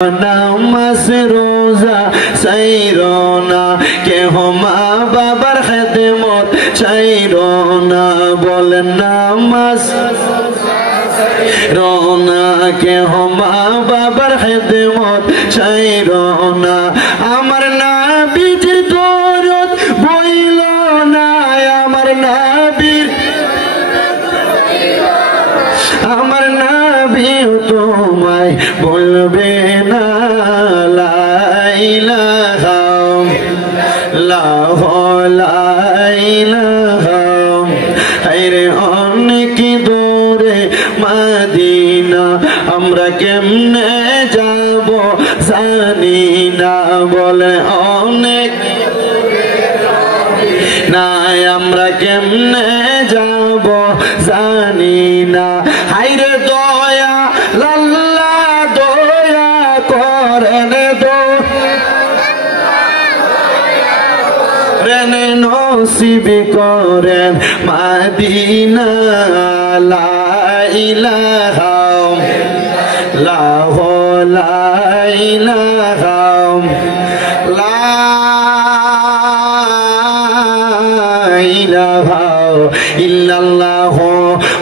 নামাজ রোজা চাইরো না, কেহ মা বাবার খেদমত চাইরো না। বলেন নামাজ চাইরো না, কেহ মা বাবার খেদমত চাইরো না। আমার নবীর দরদ বইল না, আমার নবীর আমার নবী তোমায় বলবে না লা ইলাহা ইল্লাল্লাহ লা ইলাহা। আরে অনেক দূরে মদিনা, আমরা কেমনে যাব জানি না। বলে অনেক না, আমরা কেমনে যাব জানি না। হাইরে দয়া লাল্লা দয়া করেন রেনে নসিব করেন মদিনা লা ইলাহা ইল্লাল্লাহ লা ইলাহা ইল্লাল্লাহ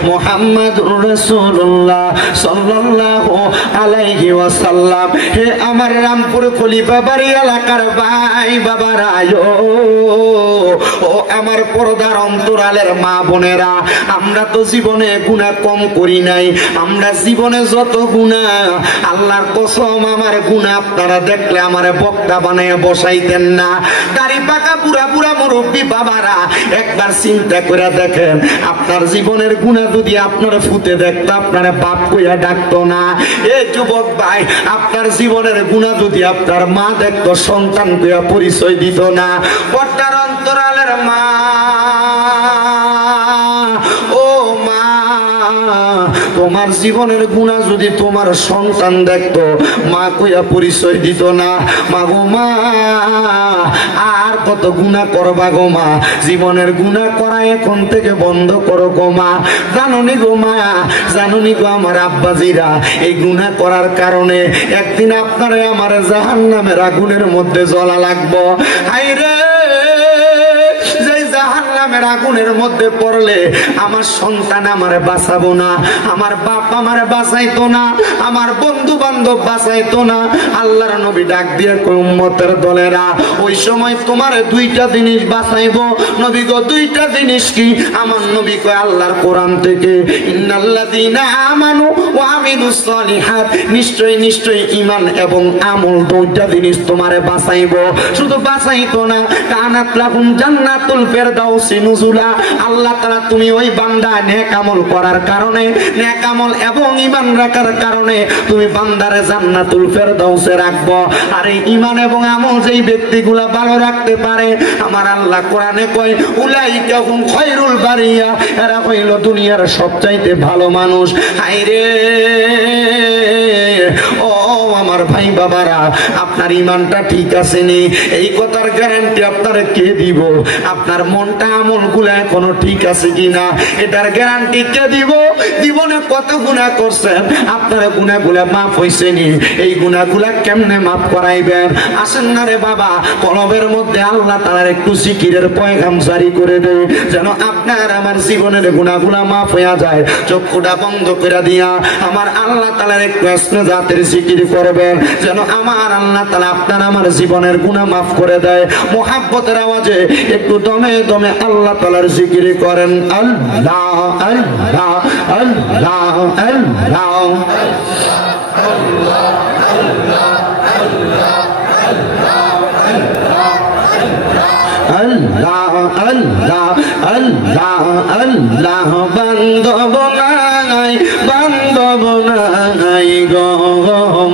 মুহাম্মাদুর রাসূলুল্লাহ সাল্লাল্লাহু আলাইহি ওয়াসাল্লাম। হে আমার রামপুর খলিফাবাড়ি এলাকার ভাই বাবারা, ও আমার পর্দার অন্তরালের মা বোনেরা, আমরা তো জীবনে গুনাহ কম করি নাই। আমরা জীবনে যত গুনাহ, আল্লাহর কসম আমার গুনাহ আপনারা দেখলে আমারে বক্তা বানায় বসাইতেন না। দাড়ি পাকা বুড়া বুড়া মুরব্বী বাবারা, একবার চিন্তা করে দেখেন, আপনার জীবনের গুনাহ যদি আপনার ফুতে দেখতো, আপনার বাপ কইয়া ডাকতো না। এ যুবক ভাই, আপনার জীবনের গুনাহ যদি আপনার মা দেখতো, সন্তান কইয়া পরিচয় দিত না। পর্দার অন্তরালের মা, ও মা, তোমার জীবনের গুনাহ যদি তোমার সন্তান দেখতো, মা কইয়া পরিচয় দিত না। মা গো মা, আর কত গুনাহ করবা গো মা, জীবনের গুনাহ করা এখন থেকে বন্ধ করো গো মা। জানুনি গো মা, জানুনি গো আমার আব্বাজিরা, এই গুনাহ করার কারণে একদিন আপনারে আমার জাহান্নামের আগুনের মধ্যে জ্বলা লাগবো। হায়রে, জাহান্নামের আগুনের মধ্যে পড়লে আমার সন্তান আমারে বাঁচাবো না, আমার বাপ আমারে বাঁচাইতো না, আমার বন্ধু বান্ধব বাঁচাইতো না। আল্লাহর নবী ডাক দিয়ে কই, উম্মতের দলেরা, ওই সময় তোমার দুইটা জিনিস বাঁচাইবো। নবী গো, দুইটা জিনিস কি? আমার নবী কয় আল্লাহর কোরআন থেকে, ইন্নাল্লাযীনা আমানু ওয়া আমিলুস সলিহাত, নিশ্চয় নিশ্চয় ঈমান এবং আমল দুইটা জিনিস তোমারে বাঁচাইবো। শুধু বাঁচাইতো না, কানাত লাহুম জান্নাতুল ফেরদাউসি নুজুলা, আল্লাহ তাআলা তুমি ওই বান্দা নেক আমল করার কারণে, নেক আমল এবং ঈমান রাখার কারণে তুমি বান্দারে জান্নাতুল ফেরদাউসে রাখবো। আর এই ঈমান এবং আমল যেই ব্যক্তিগুলা ভালো রাখতে পারে, আমার আল্লাহ কোরআনে কয় উলাইকা হুম খায়রুল বারিয়া, এরা হইল দুনিয়ার সবচাইতে ভালো মানুষ। হায়রে, ও আমার ভাই বাবারা, আপনার ঈমানটা ঠিক আছে নি? এই কথার গ্যারান্টি আপনারে কে দিব? আপনার মনটা আমলগুলা এখনো ঠিক আছে কিনা, এটার গ্যারান্টি কে দিব? জীবনে কত গুনাহ করছেন, আপনার গুনাহগুলা মাফ হইছে নি? এই গুনাহগুলা কেমনে মাফ করাইবেন? আসেন না রে বাবা, কলবের মধ্যে আল্লাহ তাআলার একটু জিকিরের পয়গাম জারি করে দেয়, যেন আপনার আমার জীবনের গুনাহগুলা মাফ হইয়া যায়। চক্ষুটা বন্ধ করে দিয়া আমার আল্লাহ তাআলার একটু আসনে জাতের জিকির করবেন, যেন আমার আল্লাহ তাআলা আপনার আমার জীবনের গুনাহ মাফ করে দেয়। মুহাব্বতের আওয়াজে একটু দমে দমে আল্লাহ তাআলার জিকির করেন। আল্লাহ আল্লাহ আল্লাহ আল্লাহ আল্লাহ আল্লাহ আল্লাহ আল্লাহ। বান্ধব নাই, বান্ধব নাই গো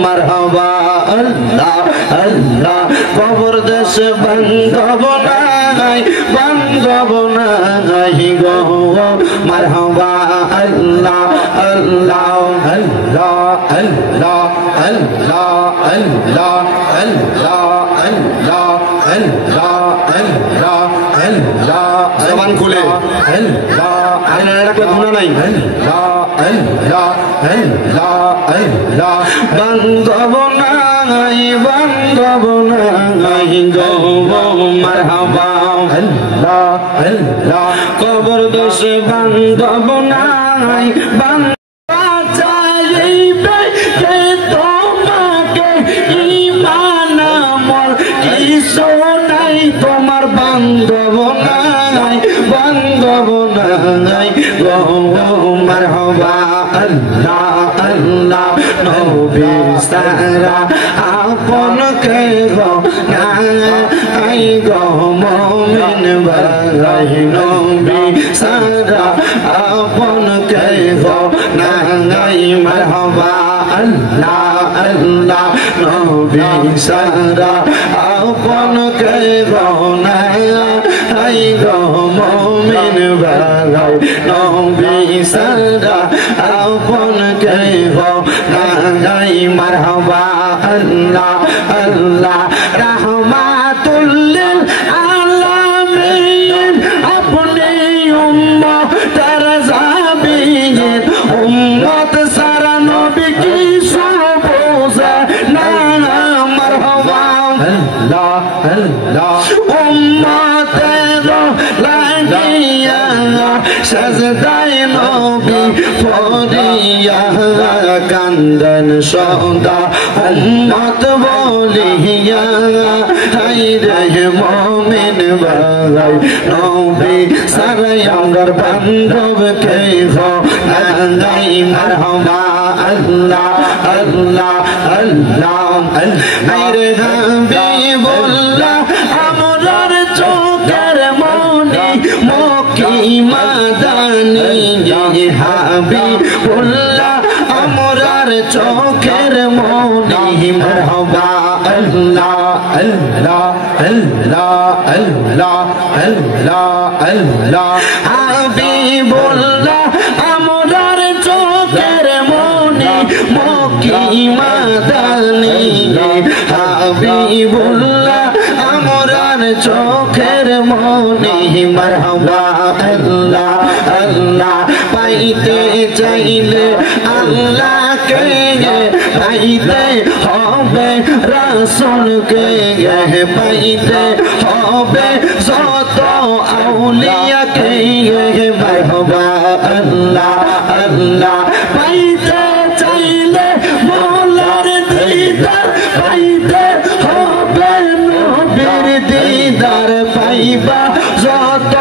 মারহাবা। আল্লাহ আল্লাহ, কবর দেশে বান্ধব নাই, বান্ধব নাই গো মারহাবা। আল্লাহ আল্লাহ আল্লাহ আল্লাহ আল্লাহ আল্লাহ আল্লাহ আল্লাহ আল্লাহ আল্লাহ আল্লাহ। জবান খুলে আল্লাহ, আরে একটা গুনাহ নাই। আল্লাহ আল্লাহ আল্লাহ আল্লাহ, বান্ধব না নাই বান্ধব নাই গো মারহাবা আল্লাহ আল্লাহ কবর দোষে বান্ধব নাই বান্ধব চাইবে কে তোমাকে ঈমান আমল কিছু নাই তোমার বান্ধব নাই বান্ধব নাই গো মারহাবা আল্লাহ আল্লাহ নবী সারা আপন কে গো নাই গো মুমিন ভাই নবী সারা আপন কে গো নাই মারহাবা আল্লাহ আল্লাহ নবী সারা আপন কে গো নাই গো মুমিন ভাই নবী সারা আপন কে গো নাই মারহাবা আল্লাহ আল্লাহ রাহমাতুল লিল আলামিন আপনি উম্মতের জাবিন উম্মত সারা নবী কি সবুজে না মারহাবা আল্লাহ আল্লাহ উম্মতের লাগিয়া সাজদায় নবী পড়িয়া কান্দন সদা উম্মত বলিয়া হাই রে মুমিন ভাই নবী সারা আমার বান্ধব কে গো নাই মারহাবা আল্লাহ আল্লাহ আল্লাহ হাই রে হাবিবুল্লাহ আমরার চোখের মনি মক্কি মাদানী হাবিবুল্লাহ আমরার চোখের মনি মারহাবা আল্লাহ আল্লাহ আল্লাহ আল্লাহ আল্লাহ আল্লাহ হাবিবুল্লাহ আমরার চোখের মনি মক্কি মাদানী হাবিবুল্লাহ আমরার চোখের মনি মারহাবা আল্লাহ আল্লাহ পাইতে চাইলে আল্লাহকে পাইতে হবে রাসূলকে পাইতে হবে যত আউলিয়াকে মারহাবা আল্লাহ আল্লাহ পাইতে চাইলে মওলার দিদার পাইতে হবে নবীর দিদার পাইবা যত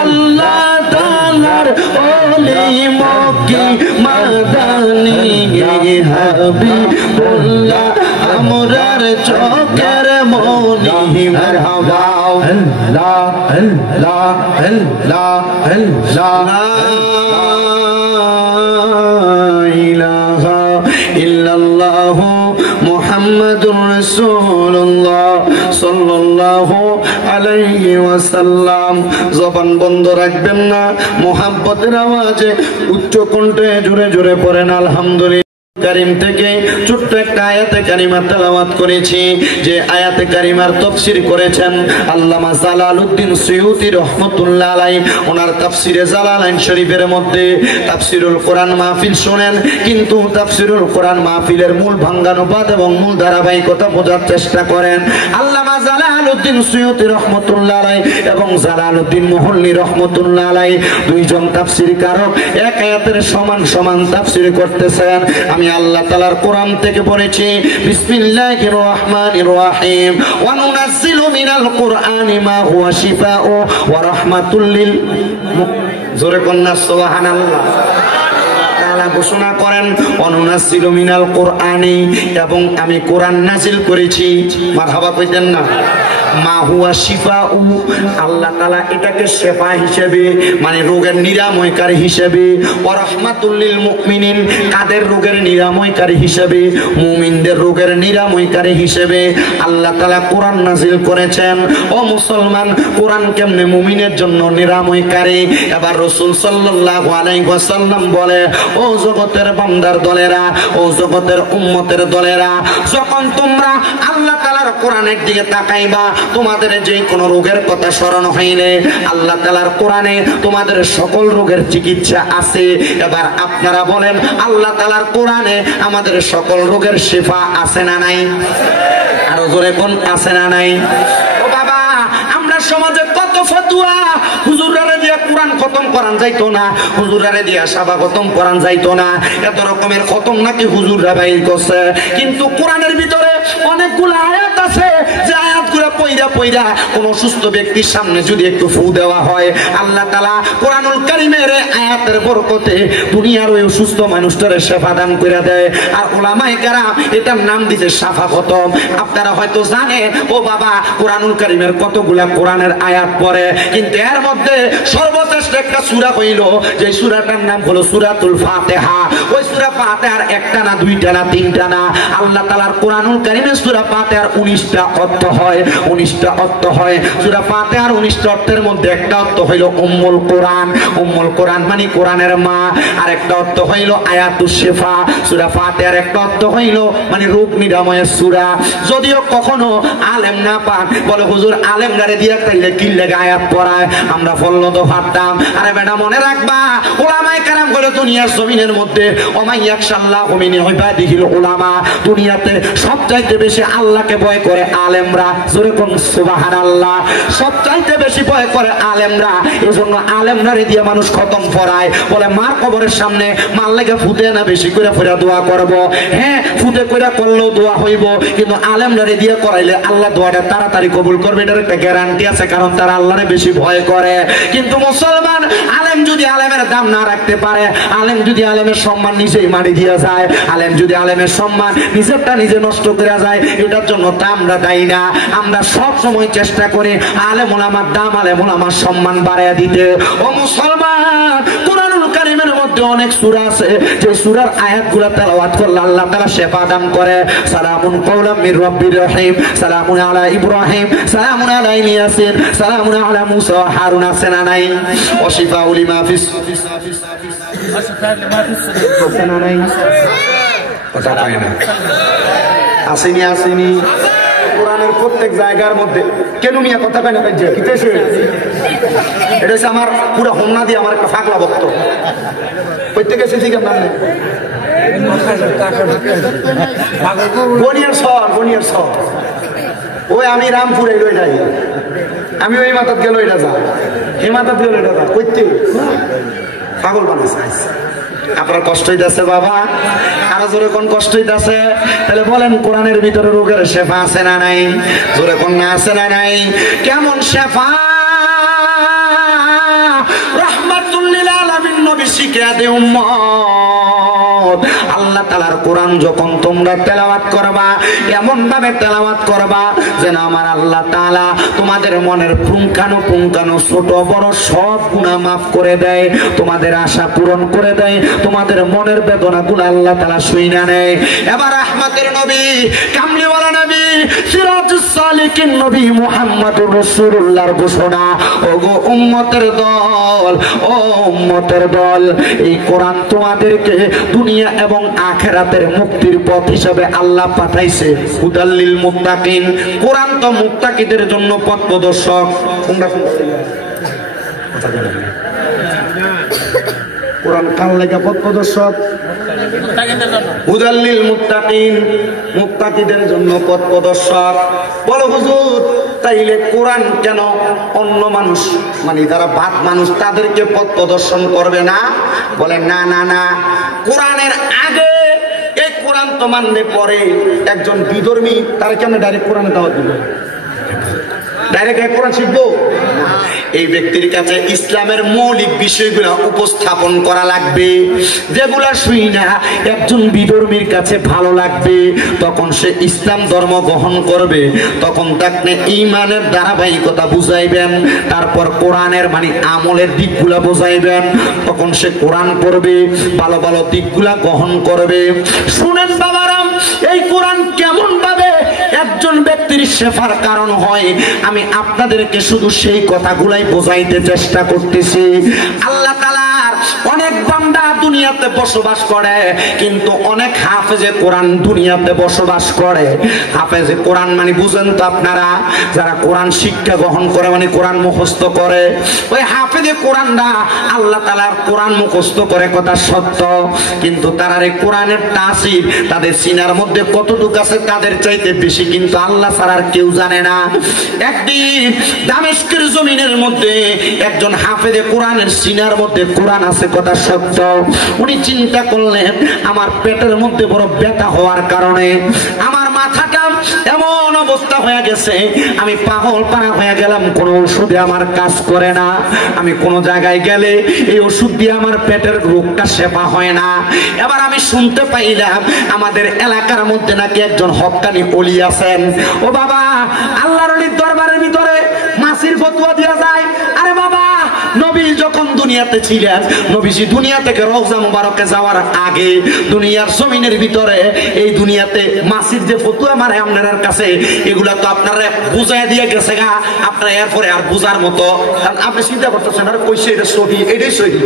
আল্লাহ তাআলার ওলি মক্কি মাদানী হাবিবুল্লাহ আমরার চোখের মনি মারহাবা আল্লাহ আল্লাহ আল্লাহ আল্লাহ ইলাহা ইল্লাল্লাহ মুহাম্মাদুর রাসূলুল্লাহ সাল্লাল্লাহু আলাইহি ওয়াসাল্লাম জবান বন্ধ রাখবেন না মুহাব্বতের আওয়াজে উচ্চ কণ্ঠে জোরে জোরে পড়েন আলহামদুলিল্লাহ কারীম থেকে ছোট্ট একটা আয়াতে কারিমা তেলাওয়াত করেছি যে আয়াতে কারিমার তাফসীর করেছেন আল্লামা জালালউদ্দিন সুয়ুতী রাহমাতুল্লাহ আলাইহি ওনার তাফসীরে জালালাইন শরীফের মধ্যে তাফসীরুল কোরআন মাহফিল শুনেন কিন্তু তাফসীরুল কোরআন মাহফিলের মূল ভাঙ্গানুবাদ এবং মূল ধারাবাহিকতা বোঝার চেষ্টা করেন আল্লামা জালালউদ্দিন সুয়ুতী রাহমাতুল্লাহ আলাইহি এবং জালালউদ্দিন মুহল্লি রাহমাতুল্লাহ আলাইহি দুইজন তাফসীরকারক এক আয়াতের সমান সমান তাফসীর করতেছেন আমি আল্লাহ তাআলার কোরআন থেকে পড়েছি বিসমিল্লাহির রহমানির রহিম ওয়া নুনাজ্জিলু মিনাল কুরআনি মা হুয়া শিফাউ ওয়া রাহমাতুল লিল জোরে কন্না সুবহানাল্লাহ তাআলা ঘোষণা করেন ওয়া নুনাজ্জিলু মিনাল কুরআনি এবং আমি কোরআন নাযিল করেছি মারহাবা কইতেন না মা হুয়া শিফাউ আল্লাহ তাআলা এটাকে শিফা হিসেবে মানে রোগের নিরাময়কারী হিসেবে ওয়া রাহমাতুল লিল মুমিনিন কাদের রোগের নিরাময়কারী হিসেবে মুমিনদের রোগের নিরাময়কারী হিসেবে আল্লাহ তাআলা কোরআন নাযিল করেছেন ও মুসলমান কোরআন কেমনে মুমিনের জন্য নিরাময়কারী এবার রাসূল সাল্লাল্লাহু আলাইহি ওয়াসাল্লাম বলে ও জগতের বান্দার দলেরা ও জগতের উম্মতের দলেরা যখন তোমরা আল্লাহ তাআলার কোরআনের দিকে তাকাইবা, তোমাদের যে কোনো রোগের কথা স্মরণ হইলে আল্লাহ তাআলার কোরআনে তোমাদের সকল রোগের চিকিৎসা আছে। এবার আপনারা বলেন, আল্লাহ তাআলার কোরআনে আমাদের সকল রোগের শিফা আছে না নাই? আরো জোরে কোন আছে না নাই? ও বাবা, আমরা সমাজে কত ফতোয়া, হুজুররা দিয়ে কোরআন খতম করান যাইতো না, হুজুররা দিয়ে সাবা খতম করান যাইতো না, এত রকমের খতম নাকি হুজুররা বাইর করছে। কিন্তু কোরআনের ভিতরে অনেকগুলো আয়াত আছে যে আয়াতগুলো পয়রা পয়রা কোন অসুস্থ ব্যক্তির সামনে যদি একটু ফু দেওয়া হয়, আল্লাহ তাআলা কোরআনুল কারীমের আয়াতের বরকতে দুনিয়ার ওই অসুস্থ মানুষটারে শিফা দান করে দেয়। আর উলামায়ে কেরাম এটার নাম দিয়েছে শাফা খতম। আপনারা হয়তো জানেন ও বাবা, কোরআনুল কারীমের কতগুলা কোরআনের আয়াত পড়ে, কিন্তু এর মধ্যে সর্বশ্রেষ্ঠ একটা সূরা হইল যে সূরাটার নাম হলো সূরাতুল ফাতিহা। ওই সূরা ফাতিহার একটা না, দুইটা না, তিনটা না, আল্লাহ তাআলার কোরআনুল কারীমের সূরা ফাতিহার 19টা অর্থ হয়, 19টা অর্থ হয়। সূরা ফাতিহার 19টা অর্থের মধ্যে একটা অর্থ হইল উম্মুল কোরআন। উম্মুল কোরআন মানে কোরআনের মা। আর একটা অর্থ হইল আয়াতুশ শিফা। সূরা ফাতিহার একটা অর্থ হইল মানে রোগ নিরাময়ের সূরা। যদিও কখনো আলেম না পান, বলে হুজুর আলেমগারে দিয়া তাইলে কি লাগে আয়াত পড়ায়, আমরা ফললো তো ভাবতাম। আরে বেটা মনে রাখবা, উলামায়ে কেরাম বলে দুনিয়ার জমিনের মধ্যে ওমাই ইয়াখশাল্লাহু মিন ইবাদিহিল উলামা, দুনিয়াতে সবচাইতে বেশি আল্লাহকে ভয় করে আলেমরা। জোরে কোন সুবহানাল্লাহ। সবচাইতে বেশি ভয় করে আলেমরা। এজন্য আলেমরা দিয়ে মানুষ খতম পড়ায়, বলে মার কবরের সামনে মার লেগে ফুটে না বেশি করে ফেরা দোয়া করব। হ্যাঁ, ফুটে করে করলেও দোয়া হইব, কিন্তু আলেমরা দিয়ে করাইলে আল্লাহ দোয়াটা তাড়াতাড়ি কবুল করবে, এটার একটা গ্যারান্টি আছে, কারণ তারা আল্লাহরে বেশি ভয় করে। কিন্তু মুসলমান আলেম যদি আলেমের দাম না রাখতে পারে, আলেম যদি আলেমের সম্মান নিজেই মারি দিয়ে যায়, আলেম যদি আলেমের সম্মান নিজেরটা নিজে নষ্ট করে যায়, এটার জন্য তা আমরা দায়ী না। আমরা সব সময় চেষ্টা করি আলেম ওলামার দাম, আলেম ওলামার সম্মান বাড়াইয়া দিতে। ও মুসলমান, কোরআনুল কারীমের মধ্যে অনেক সূরা আছে যে সূরার আয়াতগুলো তেলাওয়াত করলে আল্লাহ তাআলা শিফা দান করে। সালামুন কাওলাম মির রাব্বির রহিম, সালামুন আলা ইব্রাহিম, সালামুন আলা ইয়াসিন, সালামুন আলা মুসা ওয়া হারুন। আছে না নাই? ওয়া শিফাউল লিমা ফিস, আছে না নাই? কথা পায় না, আসেনি আসেনি। কোরআনের প্রত্যেক জায়গার মধ্যে কেন মিয়া কথা পায় না? কিতেছে এটা হচ্ছে আমার পুরো হোমনা দিয়ে আমার একটা ফাঁকলা ভক্ত প্রত্যেকে এসেছি কেমন বনিয়ার সর, বনিয়ার সর। ওই আমি রামপুরে লই যাই, আমি ওই মাথাত গেল এটা যা, এই মাথাত গেল এটা যা, করতে পাগল বানাইছে। আপনার কষ্ট হইতেছে বাবা? আরো জোরে কোন কষ্ট হইতেছে? তাহলে বলেন কোরআনের ভিতরে রোগের শেফা আছে না নাই? জোরে কোন না আছে না নাই? কেমন শেফা? রাহমাতুল লিল আলামিন নবী শিখিয়ে দে উম্মত, আল্লাহ তাআলার কোরআন যখন তোমরা তেলাওয়াত করবা, এমন ভাবে তেলাওয়াত করবা যেন আমার আল্লাহ তাআলা তোমাদের মনের পুঙ্খানু পুঙ্খানু ছোট বড় সব গুনাহ মাফ করে দেয়, তোমাদের আশা পূরণ করে দেয়, তোমাদের মনের বেদনাগুলো আল্লাহ তাআলা শুইনা নেয়। এবার রাহমাতের নবী, কামলিওয়ালা নবী, সিরাজুস সালিকিন নবী মুহাম্মদুর রাসূলুল্লাহর ঘোষণা, ওগো উম্মতের দল, ও উম্মতের দল, এই কোরআন তোমাদেরকে দুনিয়া এবং আখিরাতের মুক্তির পথ হিসেবে আল্লাহ পাঠাইছে। হুদাল্লিল মুত্তাকিন, কোরআন তো মুত্তাকিদের জন্য পথ প্রদর্শক। কোরআন কার লাগা পথ প্রদর্শক? হুদাল্লিল মুত্তাকিন, মুত্তাকিদের জন্য পথ প্রদর্শক। বলো হুজুর, তাইলে কোরআন কেন অন্য মানুষ মানে যারা বাদ মানুষ তাদেরকে পথ প্রদর্শন করবে না? বলে না না না, কোরআনের আগে এই কোরআন তো মানলে পরে একজন বিধর্মী তারা কেমন ডাইরেক্ট কোরআনে দাওয়াত দিবে? ডাইরেক্ট কোরআন শিখবো? এই ব্যক্তির কাছে ইসলামের মৌলিক বিষয়গুলো উপস্থাপন করা লাগবে, যেগুলা শুই না একজন বিধর্মীর কাছে ভালো লাগবে, তখন সে ইসলাম ধর্ম গ্রহণ করবে। তখন তাকে ঈমানের ধারাবাহিকতা বুঝাইবেন, তারপর কোরআনের মানে আমলের দিকগুলা বুঝাইবেন, তখন সে কোরআন পড়বে, ভালো ভালো দিকগুলা গ্রহণ করবে। শুনেন বাবারাম, এই কোরআন কেমন ভাবে একজন ব্যক্তির শেফার কারণ হয়, আমি আপনাদেরকে শুধু সেই কথাগুলাই বোঝাইতে চেষ্টা করতেছি। আল্লাহ তাআলার অনেক বান্দা দুনিয়াতে বসবাস করে, কিন্তু অনেক হাফেজে কোরআন দুনিয়াতে বসবাস করে। হাফেজে কোরআন মানে বুঝেন তো আপনারা, যারা কোরআন শিক্ষা গ্রহণ করে মানে কোরআন মুখস্থ করে, ওই হাফেজে কোরআনরা আল্লাহ তাআলার কোরআন মুখস্থ করে কথা সত্য, কিন্তু তারা এই কোরআনের তাসির তাদের সিনার মধ্যে কতটুকু আছে তাদের চাইতে বেশি কিন্তু আল্লাহ ছাড়া আর কেউ জানে না। একদিন দামেস্কের জমিনের মধ্যে একজন হাফেজে কোরআনের সিনার মধ্যে কোরআন আছে কথা সত্য, উনি চিন্তা করলেন আমার পেটের মধ্যে বড় ব্যথা হওয়ার কারণে আমার মাথাটা এমন অবস্থা হয়ে গেছে, আমি পাগল পাড়া হয়ে গেলাম, কোনো ওষুধে আমার কাজ করে না, আমি কোনো জায়গায় গেলে এই ওষুধ দিয়ে আমার পেটের রোগটা সেবা হয় না। এবার আমি শুনতে পাইলাম আমাদের এলাকার মধ্যে নাকি একজন হক্কানি ওলি আছেন। ও বাবা, আল্লাহর ওলির দরবারের ভিতরে মাসির ফতোয়া দেওয়া যায়। আরে বাবা, নবী যখন দুনিয়াতে ছিলেন, নবীজি দুনিয়া থেকে রওজা মুবারকে যাওয়ার আগে দুনিয়ার জমিনের ভিতরে এই দুনিয়াতে মাসির যে ফতোয়া মারে আপনার কাছে, এগুলা তো আপনারা বুঝাই দিয়ে গেছে গা, আপনারা এরপরে আর বুঝার মতো আপনি চিন্তা করতেছেন আর কইছে এটা সহি, এটাই সহি,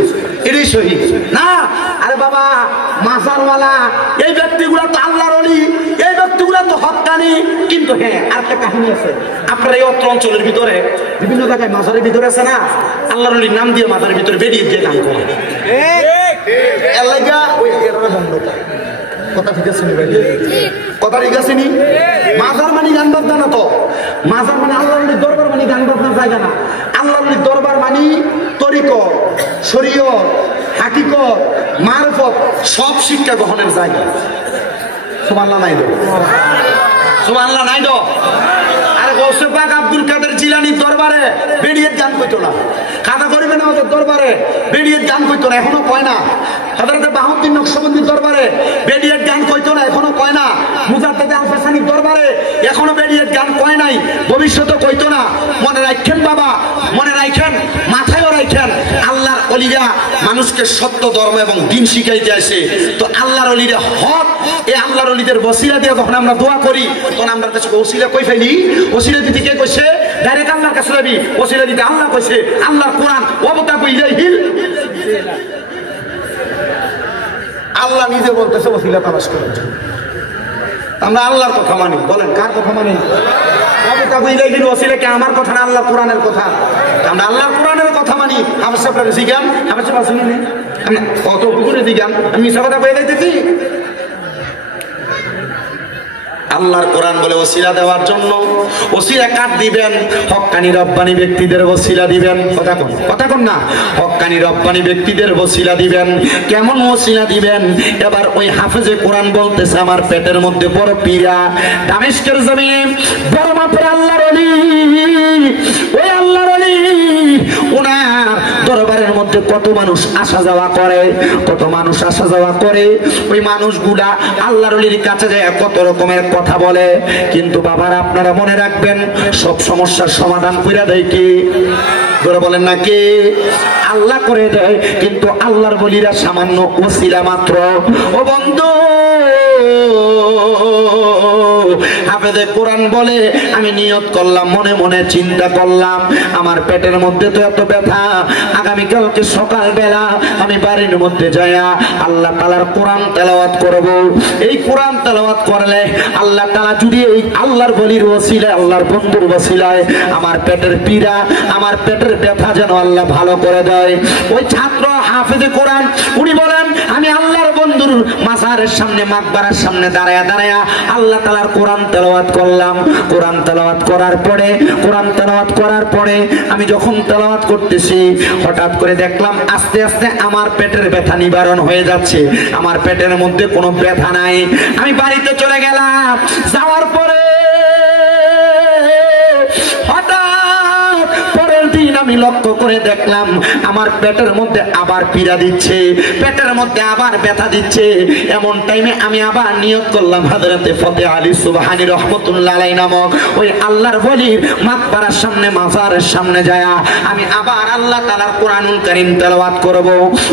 এটাই সহি না। আরে বাবা, মাজারওয়ালা এই ব্যক্তিগুলা তো আল্লাহর ওলি, এই ব্যক্তিগুলা তো হক্কানি। কিন্তু হ্যাঁ, আরেকটা কাহিনী আছে, আপনার এই অত্র অঞ্চলের ভিতরে বিভিন্ন জায়গায় মাজারের ভিতরে আছে না, আল্লাহর ওলির নাম দিয়ে মাজারের ভিতরে বেরিয়ে দিয়ে গান করে এলাকা ওই বন্ধ করে। কথা ঠিক আছে নি ভাই? কথা ঠিক আছে নি? মাজার মানে গান বাজনা না তো, মাজার মানে আল্লাহর ওলির দরবার মানে গান বাজনার জায়গা না। আল্লাহর ওলির দরবার মানে তরিকত, শরীয়ত, হাকিকত, মারফত সব শিক্ষা গ্রহণের জায়গা। সুবহানাল্লাহ নাই দো, সুবহানাল্লাহ নাই দো। আরে গৌসে পাক আব্দুল কাদের জিলানির দরবারে বেরিয়ে গান কইতো না, খাতা করিবে না ওদের দরবারে বেরিয়ে গান কইতো না, এখনো কয় না। হযরত বাহাউদ্দিন নকশবন্দির দরবারে বেরিয়ে গান কইতো না, এখনো কয় না। মুজাদ্দেদ আল ফাসানির দরবারে এখনো বেরিয়ে গান কয় নাই, ভবিষ্যতে কইতো না। মনে রাখেন বাবা, মনে রাখেন, মাথায়ও রাখেন, আল্লাহর ওলিরা মানুষকে সত্য ধর্ম এবং দ্বীন শিখাইতে আসে। তো আল্লাহর ওলিরা হক, এই আল্লাহর ওলিদের ওসিলা দিয়ে যখন আমরা দোয়া করি তখন আমরা কাছে ওসিলা কই ফেলি। ওসিলা দিতে কে কইছে? ডাইরেক্ট আল্লাহর কাছে যাবি। ওসিলা দিতে আল্লাহ কইছে, আল্লাহর কোরআন ওয়াবতাকু ইলাইহিল, আল্লাহ নিজে বলতেছে ওসিলা তালাশ করার জন্য। আমরা আল্লাহর কথা মানি, বলেন কার কথা মানি? ওয়াবতাকু ইলাইহিল ওসিলা কি আমার কথা না আল্লাহ কোরআনের কথা? আমরা আল্লাহর কোরআনের কথা মানি। আমার সাথে জিজ্ঞান, আমার সাথে শুনি না, আমি কত পুকুরে জিজ্ঞান, আমি মিশা কথা বলে দিতেছি। আল্লাহর কোরআন বলে ওসিলা দেওয়ার জন্য। ওসিলা কাট দিবেন? হক্কানি রব্বানি ব্যক্তিদের ওসিলা দিবেন। কথা কোন না, হক্কানি রব্বানি ব্যক্তিদের ওসিলা দিবেন। কেমন ওসিলা দিবেন? এবার ওই হাফেজে কোরআন বলতেছে আমার পেটের মধ্যে বড় পীড়া, দামেস্কের জমিনে বড় মাপের আল্লাহর ওলি, ওই আল্লাহর ওলি ওনার দরবারের মধ্যে কত মানুষ আসা যাওয়া করে, কত মানুষ আসা যাওয়া করে। ওই মানুষগুলা আল্লাহর ওলির কাছে যায় কত রকমের কথা বলে, কিন্তু বাবার আপনারা মনে রাখবেন সব সমস্যার সমাধান করে দেয় কি? ধরে বলেন না কে? আল্লাহ করে দেয়, কিন্তু আল্লাহর ওলিরা সামান্য ওসিলা মাত্র। ও বন্ধু, হাফেজে কোরআন বলে আমি নিয়ত করলাম, মনে মনে চিন্তা করলাম আমার পেটের মধ্যে তো এত ব্যথা, আগামীকালকে সকালবেলা আমি বাড়ির মধ্যে যাইয়া আল্লাহ তাআলার কোরআন তেলাওয়াত করব। এই কোরআন তেলাওয়াত করলে আল্লাহ তাআলা যদি এই আল্লাহর ওলির ওসিলায়, আল্লাহর বন্ধুর ওসিলায় আমার পেটের পীড়া, আমার পেটের ব্যথা যেন আল্লাহ ভালো করে দেয়। ওই ছাত্র হাফেজে কোরআন উনি বলেন আমি আল্লাহর বন্ধুর মাজারের সামনে, মাকবারার সামনে দাঁড়ায়া দাঁড়ায়া আল্লাহ তাআলার কোরআন তেলাওয়াত করলাম। কোরআন তেলাওয়াত করার পরে, কোরআন তেলাওয়াত করার পরে আমি যখন তেলাওয়াত করতেছি হঠাৎ করে দেখলাম আস্তে আস্তে আমার পেটের ব্যথা নিবারণ হয়ে যাচ্ছে, আমার পেটের মধ্যে কোনো ব্যথা নাই। আমি বাড়িতে চলে গেলাম, যাওয়ার পরে হঠাৎ পরের দিন আমি লক্ষ্য করে দেখলাম আমার পেটের মধ্যে আবার পীড়া দিচ্ছে, পেটের মধ্যে আবার ব্যথা দিচ্ছে। এমন টাইমে আমি আবার নিয়ত করলাম হযরতে ফতে আলী সুবহানী রহমাতুল্লাহ আলাইহি নামক ওই আল্লাহর ওলির মাকবারার সামনে, মাজারের সামনে যায়া আমি আবার আল্লাহ তাআলার কোরআনুল কারীম তেলাওয়াত করব।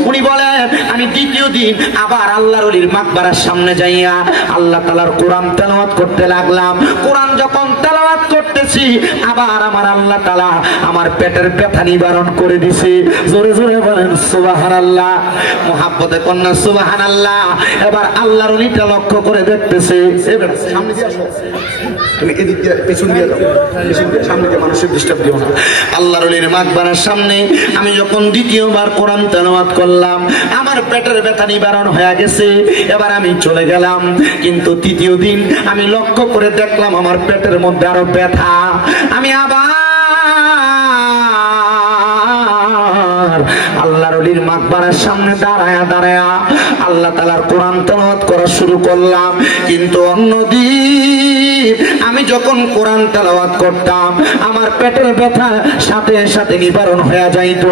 উনি বলেন আমি দ্বিতীয় দিন আবার আল্লাহর ওলির মাকবারার সামনে যাইয়া আল্লাহ তাআলার কোরআন তেলাওয়াত করতে লাগলাম। কোরআন যখন তেলাওয়াত করতেছি আবার আমার আল্লাহ তাআলা আমার পেটের ব্যথা নিবারণ নিবারণ করে দিছে। জোরে জোরে বলেন সুবহানাল্লাহ, মুহাব্বতে কন্যা সুবহানাল্লাহ। এবার আল্লাহর ওলিটা লক্ষ্য করে দেখতেছে, এবার সামনে দিয়ে আসো, তুমি এদিক দিয়ে পেছন দিয়ে যাও, পেছন দিয়ে, সামনে দিয়ে মানুষের ডিস্টার্ব দিও না। আল্লাহর ওলির মাকবারার সামনে আমি যখন দ্বিতীয়বার কোরআন তেলাওয়াত করলাম, আমার পেটের ব্যথা নিবারণ হয়ে গেছে। এবার আমি চলে গেলাম, কিন্তু তৃতীয় দিন আমি লক্ষ্য করে দেখলাম আমার পেটের মধ্যে আরো ব্যথা। আমি আবার আল্লাহর ওলির মাকবারার সামনে দাঁড়ায়া দাঁড়ায়া আল্লাহ তাআলার কোরআন তেলাওয়াত করা শুরু করলাম। কিন্তু অন্যদিন আমি যখন কোরআন তেলাওয়াত করতাম আমার পেটের ব্যথা সাথে সাথে নিবারণ হয়ে যাইত,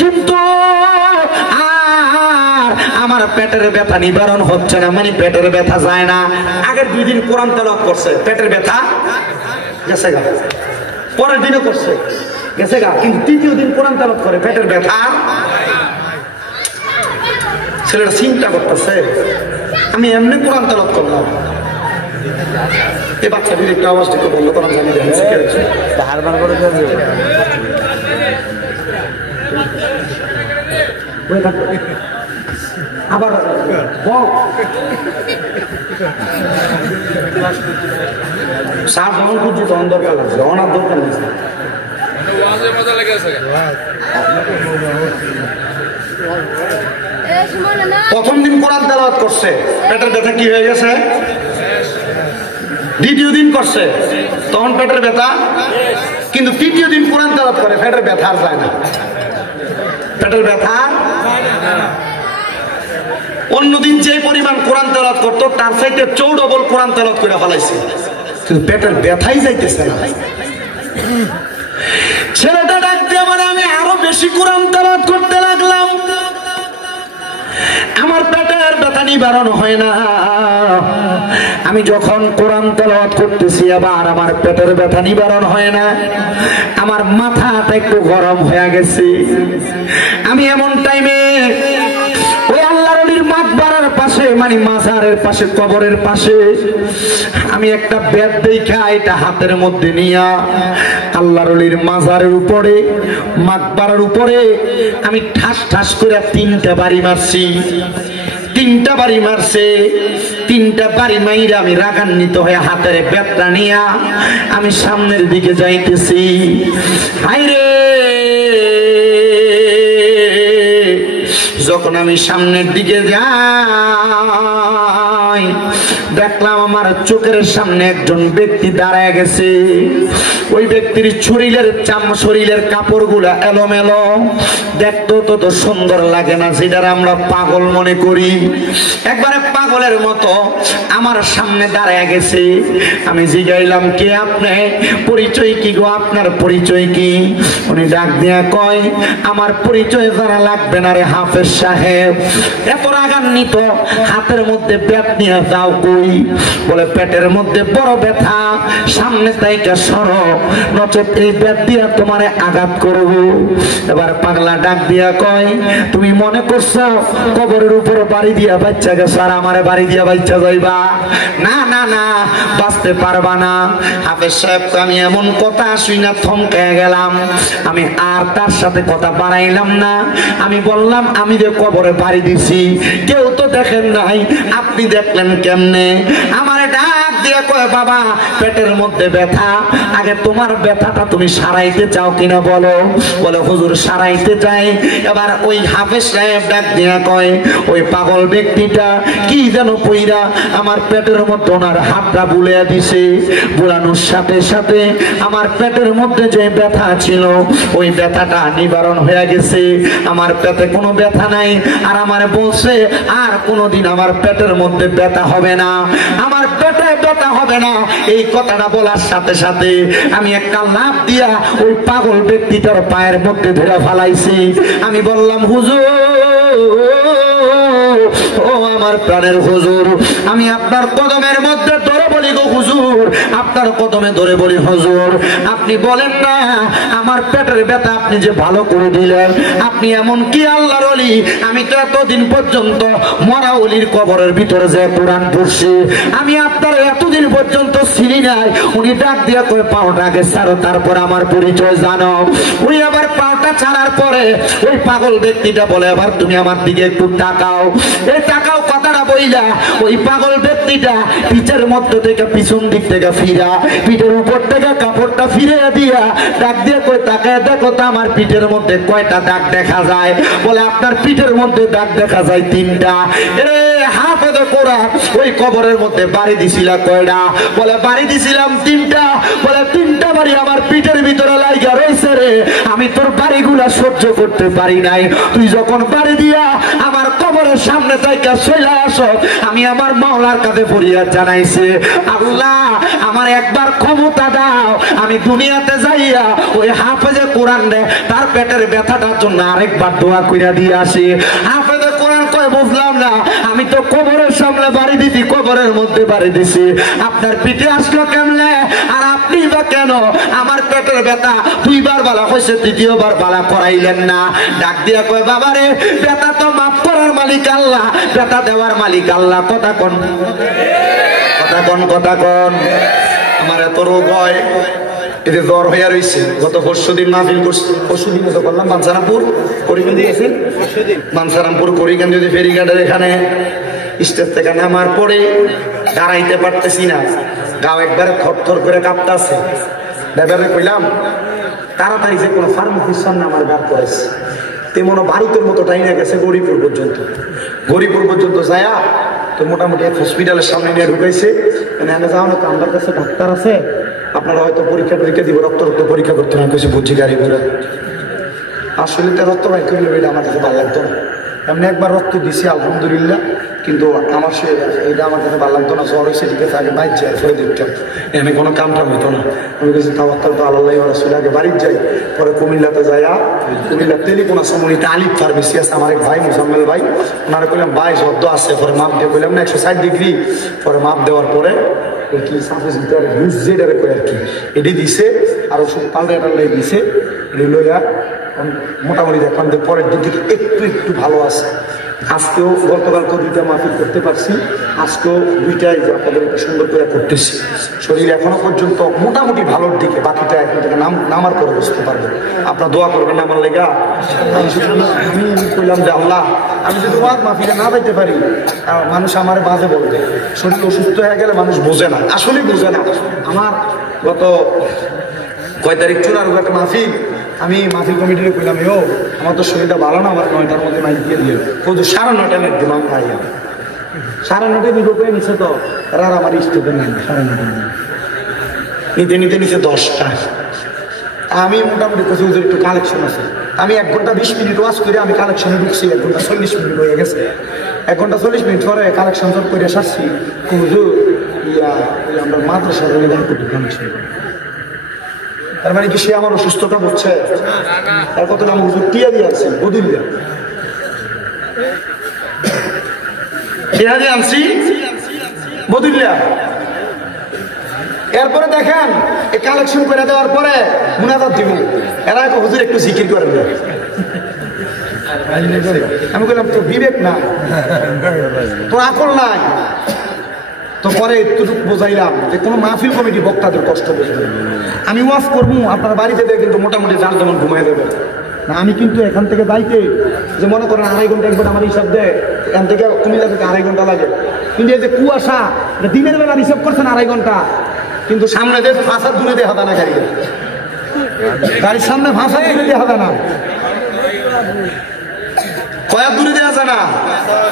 কিন্তু আমার পেটের ব্যথা নিবারণ হচ্ছে না, মানে পেটের ব্যথা যায় না। আগের 2 দিন কোরআন তেলাওয়াত করছে, পেটের ব্যথা গেছে গা, পরের দিনও করছে গেছে গা, কিন্তু তৃতীয় দিন কোরআন তেলাওয়াত করে পেটের ব্যথা। ছেলেটা চিন্তা করতেছে আমি এমনি কোরআন তেলাওয়াত করলাম, এই বাচ্চাটির একটু আওয়াজ দিতে বললো, কোরআন জানি হারবার করে আবার সাপ যখন খুঁজছি তখন দরকার লাগছে, অনার দরকার নেই। প্রথম দিন কোরআন তেলাওয়াত করছে, পেটের ব্যথা কি হয়ে গেছে। দ্বিতীয় দিন করছে, তখন পেটের ব্যথা, কিন্তু তৃতীয় দিন কোরআন তেলাওয়াত করে পেটের ব্যথা আর যায় না, পেটের ব্যথা। অন্যদিন যে পরিমাণ কোরআন তেলাওয়াত করতো তার চাইতে 4 ডবল কোরআন তেলাওয়াত করে ফেলাইছে, কিন্তু পেটের ব্যথাই যাইতেছে না। ছেলেটা ডাক দিয়ে বলে আমি আরো বেশি কোরআন তেলাওয়াত করতে লাগলাম, আমার পেটের ব্যথা নিবারণ হয় না। আমি যখন কোরআন তেলাওয়াত করতেছি আবার আমার পেটের ব্যথা নিবারণ হয় না, আমার মাথাটা একটু গরম হয়ে গেছে। আমি এমন টাইমে ওই আল্লাহর ওলির মাকবারার পাশে, মানে মাজারের পাশে, কবরের পাশে আমি একটা বেত দেখা এটা হাতের মধ্যে নিয়া আল্লাহর ওলির মাজারের উপরে, মাকবারার উপরে আমি ঠাস ঠাস করে 3টা বাড়ি মারছি। 3টা বাড়ি মারছে, 3টা বাড়ি মাইরা আমি রাগান্বিত হয়ে হাতের বেতটা নিয়া আমি সামনের দিকে যাইতেছি। হায়রে, যখন আমি সামনের দিকে যাই দেখলাম আমার চোখের সামনে একজন ব্যক্তি দাঁড়ায় গেছে। ওই ব্যক্তির শরীরের কাপড়গুলা এলোমেলো, দেখতে তো সুন্দর লাগে না, যেটার আমরা পাগল মনে করি, একবারে পাগলের মতো আমার সামনে দাঁড়ায় গেছে। আমি জিগাইলাম কে আপনি, পরিচয় কি গো, আপনার পরিচয় কি? উনি ডাক দিয়া কয় আমার পরিচয় জানা লাগবে না রে হাফেজ সাহেব। এত রাগান্বিত, হাতের মধ্যে ব্যাট নিয়ে যাও কই? বলে পেটের মধ্যে বড় ব্যথা, সামনে তাইকা সরো, নচেত এই ব্যাট দিয়া তোমারে আঘাত করব। এবার পাগলা ডাক দিয়া কয় তুমি মনে করছো কবরের উপর বাড়ি দিয়া বাচ্চা গেছো আর আমারে বাড়ি দিয়া বাচ্চা যাইবা? না না না, বাঁচতে পারবা না। হাফেজ সাহেব আমি এমন কথা শুই না থমকে গেলাম। আমি আর তার সাথে কথা বাড়াইলাম না। আমি বললাম আমি যে কবরে বাড়ি দিছি কেউ তো দেখেন নাই, আপনি দেখলেন কেমনে? আমারে ডাক দিয়ে কয় বাবা পেটের মধ্যে ব্যথা, আগে তোমার ব্যথাটা তুমি সারাইতে চাও কিনা বলো? বলে হুজুর সারাইতে চাই। এবার ওই হাফেজ সাহেব ডাক দিয়ে কয় ওই পাগল ব্যক্তিটা কি যেন পইরা আমার পেটের মধ্যে ওনার হাতটা বুলিয়ে দিছে। বুলানোর সাথে সাথে আমার পেটের মধ্যে যে ব্যথা ছিল ওই ব্যথাটা নিবারণ হয়ে গেছে। আমার পেটে কোনো ব্যথা নাই। আর আমারে বলছে আর কোনোদিন আমার পেটের মধ্যে ব্যথা হবে না, আমার পেটে ব্যথা হবে না। এই কথাটা বলার সাথে সাথে আমি একটা লাফ দিয়া ওই পাগল ব্যক্তিটার পায়ের মধ্যে ধরে ফেলাইছি। আমি বললাম হুজুর ও আমার প্রাণের হুজুর, আমি আপনার কদমের মধ্যে ধরে বলি গো হুজুর, আপনার কদমে ধরে বলি হুজুর, আপনি বলেন না আমার পেটের ব্যথা আপনি যে ভালো করে দিলেন, আপনি এমন কি আল্লাহর ওলি, আমি তো এতদিন পর্যন্ত মরা ওলির কবরের ভিতরে যে কোরআন পড়ছি, আমি আপনার এতদিন পর্যন্ত চিনি নাই। উনি ডাক দিয়ে কই পাওটাকে ছাড়ো, তারপর আমার পরিচয় জানো। উনি আবার পাওটা ছাড়ার পরে ওই পাগল ব্যক্তিটা বলে, এবার তুমি আমার দিকে একটু তাকাও। এই তাকাও কথাটা বইলা ওই পাগল ব্যক্তিটা পিঠের মধ্যে থেকে পিছন দিক থেকে ফিরা, পিঠের উপর থেকে কাপড়টা ফিরে দিয়া ডাক দিয়ে কই তাকায় দেখো তো আমার পিঠের মধ্যে কয়টা দাগ দেখা যায়। বলে আপনার পিঠের মধ্যে দাগ দেখা যায় 3টা। এরে হাফেজে কোরআন ওই কবরের মধ্যে বাড়ি দিছিলা কয়টা? বলে বাড়ি দিছিলাম 3টা। বলে 3টা বাড়ি আমার পিঠের ভিতরে লাগা রয়েছে রে, আমি তোর বাড়িগুলা সহ্য করতে পারি নাই। তুই যখন বাড়ি দিয়া আমার কবরের সামনে থেকে চলে আসো, আমি আমার মাওলার কাছে ফরিয়াদ জানাইছি, আল্লাহ আমার একবার ক্ষমতা দাও, আমি দুনিয়াতে যাইয়া ওই হাফেজে কোরআন রে তার পেটের ব্যথাটার জন্য আরেকবার দোয়া কইরা দিয়ে আসি। হাফেজে কোরআন কয় বুঝলাম না, আমি তো কবরের সামনে বাড়ি দিছি, কবরের মধ্যে বাড়ি দিছি, আপনার পিঠে আসলো কেমনে? আর আপনি বা কেন আমার পেটের ব্যথা 2বার বালা হয়েছে, 3য়বার বালা করাইলেন না? ডাক দিয়া কয় বাবারে, ব্যথা তো মাফ করার মালিক আল্লাহ, ব্যথা দেওয়ার মালিক আল্লাহ। কথা কোন, কথা কোন, কথা কোন। আমার এত রোগ হয়, এতে জ্বর হইয়া রয়েছে। গত পরশুদিন মাহফিল করছি, পরশুদিন তো করলাম বাঞ্ছারামপুর করিগঞ্জ গেছি, বাঞ্ছারামপুর করিগঞ্জ যদি ফেরিঘাটের এখানে স্টেজ থেকে নামার পরে দাঁড়াইতে পারতেছি না, গাও একবারে থরথর করে কাঁপতেছে। ব্যাপারে কইলাম তাড়াতাড়ি যে কোনো ফার্মেসির সামনে আমার গাড় করেছে, তেমন বারুতের মতো টাইনে গেছে গরিপুর পর্যন্ত। গরিপুর পর্যন্ত যায়া তো মোটামুটি এক হসপিটালের সামনে নিয়ে ঢুকাইছে। এনে যাও না তো আমার কাছে ডাক্তার আছে, আপনারা হয়তো পরীক্ষা দিব, রক্ত পরীক্ষা করতে না কেছে বুঝি গাড়ি করে। আসলে তো রক্ত বাই করলে এটা আমার কাছে ভালো লাগতো না, এমনি একবার রক্ত দিছি আলহামদুলিল্লাহ, কিন্তু আমার সে এটা আমার কাছে ভালো লাগতো না। জ্বর হয়েছে ঠিক আছে, আগে বাইর যাই ফেরে দেখতাম, এনে কোনো কামটা হইতো না। আমি কাছে তাওয়াক্কাল তো আল্লাহ রাসূল, আগে বাড়ির যাই, পরে কুমিল্লাতে যাইয়া কুমিল্লার টেলিফোন সমনিতে আলিফ ফার্মেসি আছে আমার এক ভাই মুজাম্মেল ভাই, ওনারা কইলাম ভাই শব্দ আছে, পরে মাপ দিয়ে কইলাম না 160 ডিগ্রি, পরে মাপ দেওয়ার পরে কি সাপোজ ইউজ যেটারে কই আর কি এটি দিছে, আর ওষুধ পাল্টা টাল্টাই দিছে, এটি লইয়া মোটামুটি দেখলাম যে পরের দিন থেকে একটু একটু ভালো আছে। আজকেও গতকালকেও 2টা মাহফিল করতে পারছি, আজকেও 2টাই আপনাদের একটু সুন্দর করে করতেছি। শরীর এখনো পর্যন্ত মোটামুটি ভালোর দিকে, বাকিটা এখন থেকে নামার পরে বুঝতে পারবো। আপনার দোয়া করবেন আমার লেগা। আমি কইলাম যে আল্লাহ, আমি যদি মাহফিলে না যাইতে পারি, মানুষ আমার বাজে বলবে, শরীর অসুস্থ হয়ে গেলে মানুষ বোঝে না, আসলেই বোঝে না। আমার গত কয় তারিখ 4 একটা মাহফিল, আমি মাহফিল কমিটিতে কইলাম ও আমার তো শরীরটা ভালো না, আমার 9টার মধ্যে মাইক দিয়ে দিয়ে কত 9:30 মাইক দিলাম ভাই, 9:30 নিব করে নিছে তো, আর আমার স্টুডেন্ট নেই 9:30 নিতে নিতে নিচে 10টা। আমি মোটামুটি কোথাও একটু কালেকশন আছে, আমি 1 ঘন্টা 20 মিনিট ওয়াশ করে আমি কালেকশনে ঢুকছি, 1 ঘন্টা 40 মিনিট হয়ে গেছে। 1 ঘন্টা 40 মিনিট পরে কালেকশন সব করে সারছি, হুজুর আমরা মাদ্রাসার কালেকশন। তার মানে কি সে আমার অসুস্থতা বুঝছে? তার কথা আমি হুজুর টিয়া দিয়ে আনছি, বদুল্লা টিয়া দিয়ে আনছি বদুল্লা। এরপরে দেখেন এই কালেকশন করে দেওয়ার পরে মুনাজাত দিব, এরা হুজুর একটু জিকির করে দেবে। আমি বললাম তোর বিবেক না, তোর আকল নাই। তো পরে একটুটুকু বোঝাইলাম যে কোনো মাহফিল কমিটি বক্তাদের কষ্ট বুঝবে। আমি ওয়াজ করবো, আপনার বাড়িতে কিন্তু মোটামুটি যার যেমন ঘুমাই দেবে না। আমি কিন্তু এখান থেকে যাইতে যে মনে করেন 2.5 ঘন্টা একবার আমার হিসাব দেয়, এখান থেকে কুমিল্লা থেকে 2.5 ঘন্টা লাগে। কিন্তু এই যে কুয়াশা, দিনের বেলা হিসাব করছেন 2.5 ঘন্টা, কিন্তু সামনে দিয়ে ফাঁসার দূরে দেখা যায় না, গাড়ির সামনে ফাঁসার দূরে দেখা যায় না, কয়েক দূরে দেখা যায় না,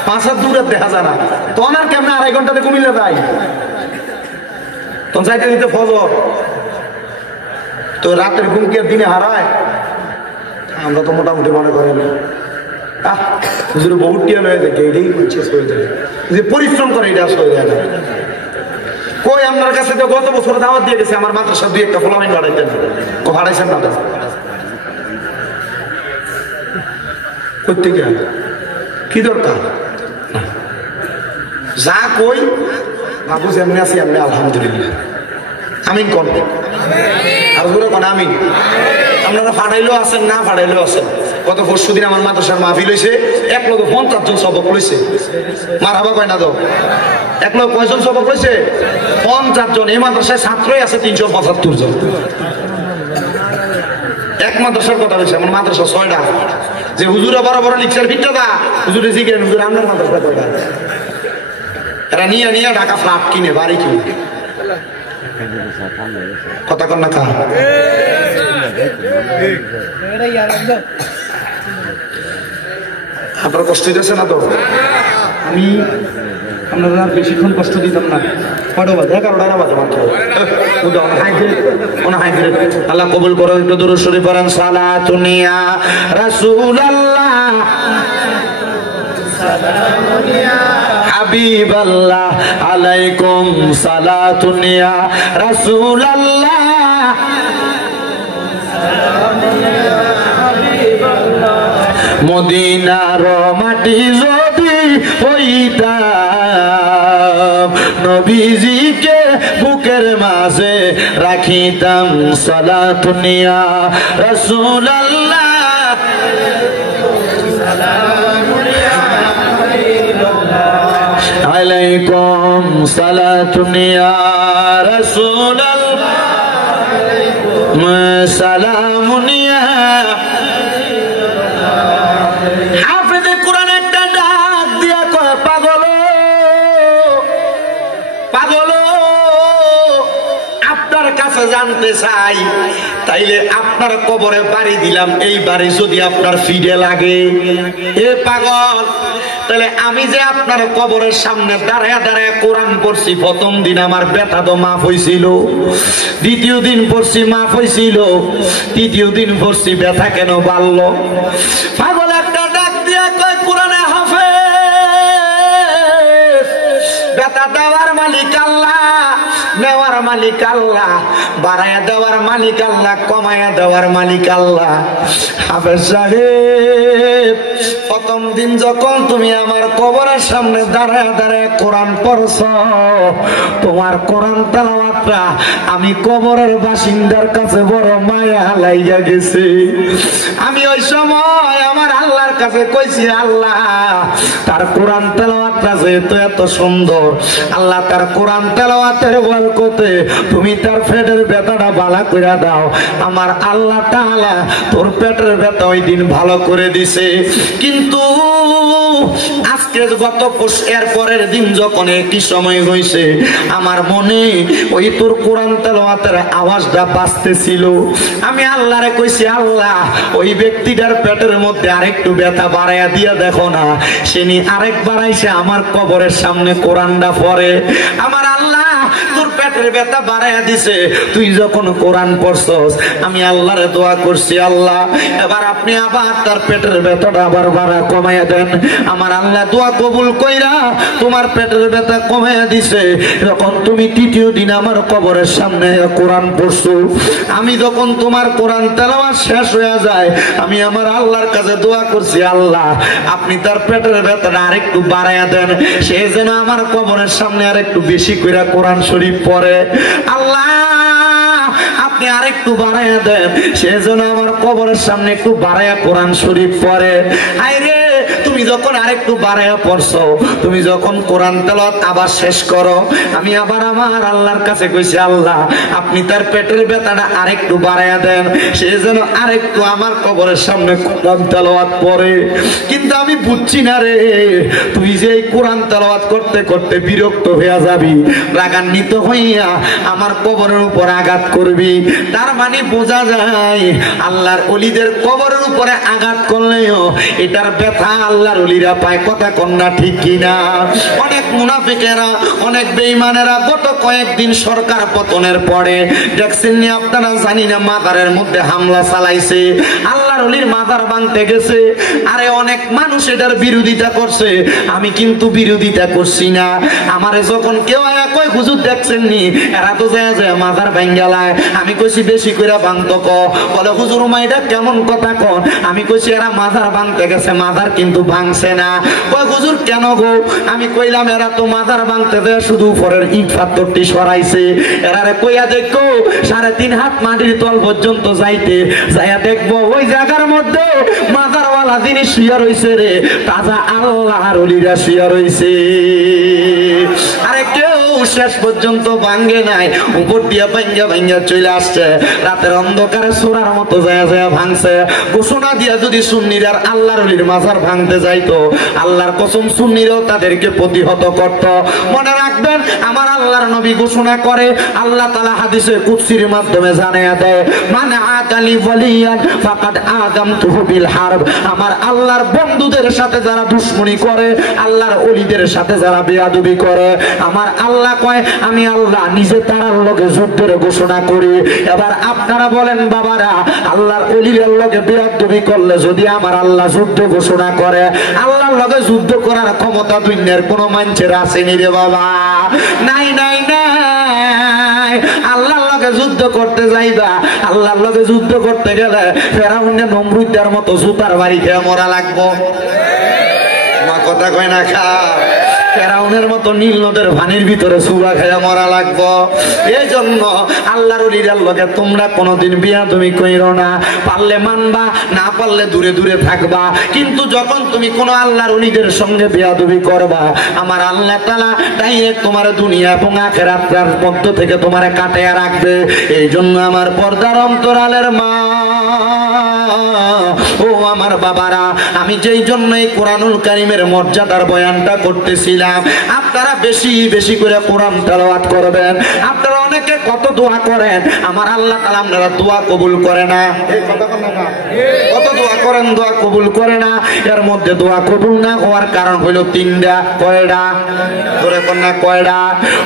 5 হাত দূরে দেখা যায় না। তখন আর কেমন 2.5 ঘন্টাতে কুমিল্লা যায়, তখন যাইতে দিতে ফজর। তো রাতের ঘুম কি দিনে হারায়? আমরা তো মোটামুটি মনে করেন হুজুর বহুত টিয়া হয়ে থাকে, এটাই শেষ হয়ে যায়, যে পরিশ্রম করে এটা হয়ে যায় না। কই আপনার কাছে তো গত বছর দাওয়াত দিয়ে গেছে, আমার মাদ্রাসা 2-1টা ফলামিন বাড়াইতেন, হারাইছেন না করতে গিয়ে কি দরকার? যা কই বাবু যেমনি আছি এমনি আলহামদুলিল্লাহ। আমিন কোন আর জোরে কোন আমিন। আপনারা ফাটাইলেও আছেন না ফাটাইলেও আছেন। গত পরশু দিন আমার মাদ্রাসার মাহফিল হয়েছে, 150 জন সবক লইছে। মারহাবা কয় না তো? 1 কয়জন সবক লইছে? 50 জন। এই মাদ্রাসায় ছাত্রই আছে 375 জন। এক মাদ্রাসার কথা বলছে, আমার মাদ্রাসা 6টা। যে হুজুরা বড় বড় লিখছেন ভিটটা দা হুজুরে জিজ্ঞেস হুজুর আপনার মাদ্রাসা কয়টা? এরা নিয়ে নিয়ে ঢাকা ফ্ল্যাট কিনে বাড়ি কিনে কথা কন না কা আপনার কষ্ট দিতেছে না তো? আমি আপনারা বেশিক্ষণ কষ্ট দিতাম না। কটা বাজে? 11টা বাজে মাত্র। আল্লাহ কবুল করো। একটু দুরূদ শরীফ পড়েন। সালাতুন ইয়া রাসূলুল্লাহ হাবিবাল্লাহ আলাইকুম সালাতুন ইয়া রাসূলুল্লাহ মদিনার মাটি যদি হইতাম নবীজিকে বুকের মাঝে রাখিতাম সালাতুন ইয়া রাসূলুল্লাহ আলাইকুম সালাতুন ইয়া রাসূলুল্লাহ সালামুন ইয়া হাফেজে কোরআন একটা ডাক দিয়া কয় পাগল পাগল আপনার কাছে জানতে চাই তাইলে আপনার কবরে বাড়ি দিলাম, এই বাড়ি যদি আপনার ফিরে লাগে এ পাগল তাহলে আমি যে আপনার কবরের সামনে দাঁড়ায় দাঁড়ায় কোরআন পড়ছি, প্রথম দিন আমার ব্যথা তো মাফ হয়েছিল, দ্বিতীয় দিন পড়ছি মাফ হয়েছিল, তৃতীয় দিন পড়ছি ব্যথা কেন বাড়লো? পাগল একটা ডাক দিয়ে কয় কোরআনে হাফেজ ব্যথা দেওয়ার মালিক আল্লাহ, নেওয়ার মালিক আল্লাহ, বাড়াইয়া দেওয়ার মালিক আল্লাহ, কমাইয়া দেওয়ার মালিক আল্লাহ। হাফেজ সাহেব প্রথম দিন যখন তুমি আমার কবরের সামনে দাঁড়ায় দাঁড়ায় কোরআন পড়ছ, তোমার কোরআন তেলাওয়াতটা আমি কবরের বাসিন্দার কাছে বড় মায়া লাইগা গেছে। আমি ওই সময় আমার আল্লাহর কাছে কইছি, আল্লাহ তার কোরআন তেলাওয়াতটা যেহেতু এত সুন্দর, আল্লাহ তার কোরআন তেলাওয়াতের বরকতে তুমি তার পেটের ব্যথাটা ভালো করে দাও। আমার আল্লাহ তাআলা তোর পেটের ব্যথা ওই দিন ভালো করে দিছে। কিন্তু আজকে গত এর পরের দিন যখন একই সময় হয়েছে, আমার মনে ওই তোর কোরআন তেলাওয়াতের আওয়াজটা বাজতেছিল। আমি আল্লাহরে কইছি, আল্লাহ ওই ব্যক্তিটার পেটের মধ্যে আরেকটু ব্যথা বাড়াইয়া দিয়া দেখো না, সে নি আরেক বাড়াইছে আমার কবরের সামনে কোরআনটা পড়ে। আমার আল্লাহ তোর পেটের ব্যথা বাড়াইয়া দিছে, তুই যখন কোরআন পড়ছস আমি আল্লাহরে দোয়া করছি, আল্লাহ এবার আপনি আবার তার পেটের ব্যথাটা আবার বাড়া কমাইয়া দেন। আমার আল্লাহ দোয়া কবুল কইরা তোমার পেটের ব্যথা কমাইয়া দিছে। যখন তুমি তৃতীয় দিন আমার কবরের সামনে কোরআন পড়ছো, আমি যখন তোমার কোরআন তেলাওয়াত শেষ হয়ে যায় আমি আমার আল্লাহর কাছে দোয়া করছি, আল্লাহ আপনি তার পেটের ব্যথাটা আরেকটু বাড়াইয়া দেন, সে যেন আমার কবরের সামনে আরেকটু বেশি করে কোরআন শরীফ পড়ে। আল্লাহ আপনি আরেকটু বাড়াইয়া দেন, সে যেন আমার কবরের সামনে একটু বাড়াইয়া কোরআন শরীফ পড়ে। আইরে তুমি যখন আরেকটু বাড়াইয়া পড়ছো, তুমি যখন কোরআন তেলাওয়াত আবার শেষ করো, আমি আবার আমার আল্লাহর কাছে কইছি, আল্লাহ আপনি তার পেটের ব্যথাটা আরেকটু বাড়াইয়া দেন, সে যেন আরেকটু আমার কবরের সামনে কোরআন তেলাওয়াত পড়ে। কিন্তু আমি বুঝছি না রে, তুই যে এই কোরআন তেলাওয়াত করতে করতে বিরক্ত হইয়া যাবি, রাগান্বিত হইয়া আমার কবরের উপর আঘাত করবি। তার মানে বোঝা যায় আল্লাহর ওলিদের কবরের উপরে আঘাত করলেও এটার ব্যথা আল্লাহর ওলিরা পায়। কথা কন্যা ঠিক কিনা? অনেক মুনাফিকেরা, অনেক বেঈমানেরা গত কয়েকদিন সরকার পতনের পরে দেখছেন নি আপনারা, জানি না মাজারের মধ্যে হামলা চালাইছে। আল্লাহ আল্লাহর ওলির মাজার ভাঙতে গেছে। আরে অনেক মানুষ এটার বিরোধিতা করছে, আমি কিন্তু বিরোধিতা করছি না। আমারে যখন কেউ আয়া কয় হুজুর দেখছেন নি এরা তো যায় যায় মাজার ভাঙ্গালায়, আমি কইছি বেশি কইরা ভাঙতো ক। বলে হুজুর মা এটা কেমন কথা কন? আমি কইছি এরা মাজার ভাঙতে গেছে, মাজার কিন্তু ভাঙছে না। কয় হুজুর কেন গো? আমি কইলাম এরা তো মাজার ভাঙতে দেয় শুধু উপরের ইট পাথরটি সরাইছে। এরারে কইয়া দেখো 3.5 হাত মাটির তল পর্যন্ত যাইতে যাইয়া দেখবো ওই জায়গার মধ্যে মাজারওয়ালা যিনি শুয়ে রইছে রে, তাজা আল্লাহর ওলিরা শুয়ে রইছে। আরে কেউ শেষ পর্যন্ত ভাঙ্গে নাই, উপর দিয়া ভাঙ্গা ভাঙ্গা চলে আসছে। রাতের অন্ধকারে সোরার মতো যায় যায় ভাঙছে। ঘোষণা দিয়া যদি সুন্নিরা আল্লাহর ওলির মাজার ভাঙতে যাইতো, আল্লাহর কসম সুন্নিরাও তাদেরকে প্রতিহত করত। মনে রাখবেন আমার আল্লাহর নবী ঘোষণা করে, আল্লাহ তাআলা হাদিসে কুদসির মাধ্যমে জানায়া দেয়, মানে আতালি ওয়ালিয়ান ফাকাদ আযামতুহু বিল হারব। আমার আল্লাহর বন্ধুদের সাথে যারা দুশমনি করে, আল্লাহর ওলিদের সাথে যারা বেয়াদবি করে, আমার আল্লাহ কয় আমি আল্লাহ নিজে তার লগে যুদ্ধের ঘোষণা করি। এবার আপনারা বলেন বাবারা, আল্লাহর ওলিদের লগে বেয়াদবি করলে যদি আমার আল্লাহ যুদ্ধ ঘোষণা করে, আল্লাহর লগে যুদ্ধ করার ক্ষমতা দুনিয়ার কোনো মানুষের আসেনি রে বাবা, নাই নাই নাই। আল্লাহর লগে যুদ্ধ করতে যাইবা, আল্লাহর লগে যুদ্ধ করতে গেলে ফেরাউনের নমরুদের মতো জুতার বাড়ি খেয়ে মরা লাগবো। মা কথা কয় না খা, ফেরাউনের মতো নীল নদের পানির ভিতরে সুবা খেয়ে মরা লাগবো। এই জন্য আল্লাহর ওলিদের লগে তোমরা কোনোদিন বিয়াদবি কইরো না। পারলে মানবা, না পারলে দূরে দূরে থাকবা। কিন্তু যখন তুমি কোনো আল্লাহর ওলিদের সঙ্গে বিয়াদবি করবা, আমার আল্লাহ তাআলা ডাইরেক্ট তোমার দুনিয়া এবং আখিরাতের মধ্য থেকে তোমারে কাটায়া রাখবে। এই জন্য আমার পর্দার অন্তরালের মা ও আমার বাবারা, আমি যেই জন্য এই কোরআনুল কারীমের মর্যাদার বয়ানটা করতেছিলাম, আপনারা বেশি বেশি করে কোরআন তেলাওয়াত করবেন। আপনারা অনেকে কত দোয়া করেন, আমার আল্লাহ তাআলা আপনারা দোয়া কবুল করে না। কত দোয়া করেন, দোয়া কবুল করে না। এর মধ্যে দোয়া কবুল না হওয়ার কারণ হইল 3টা। কয়টা? ধরে কোন না কয়টা?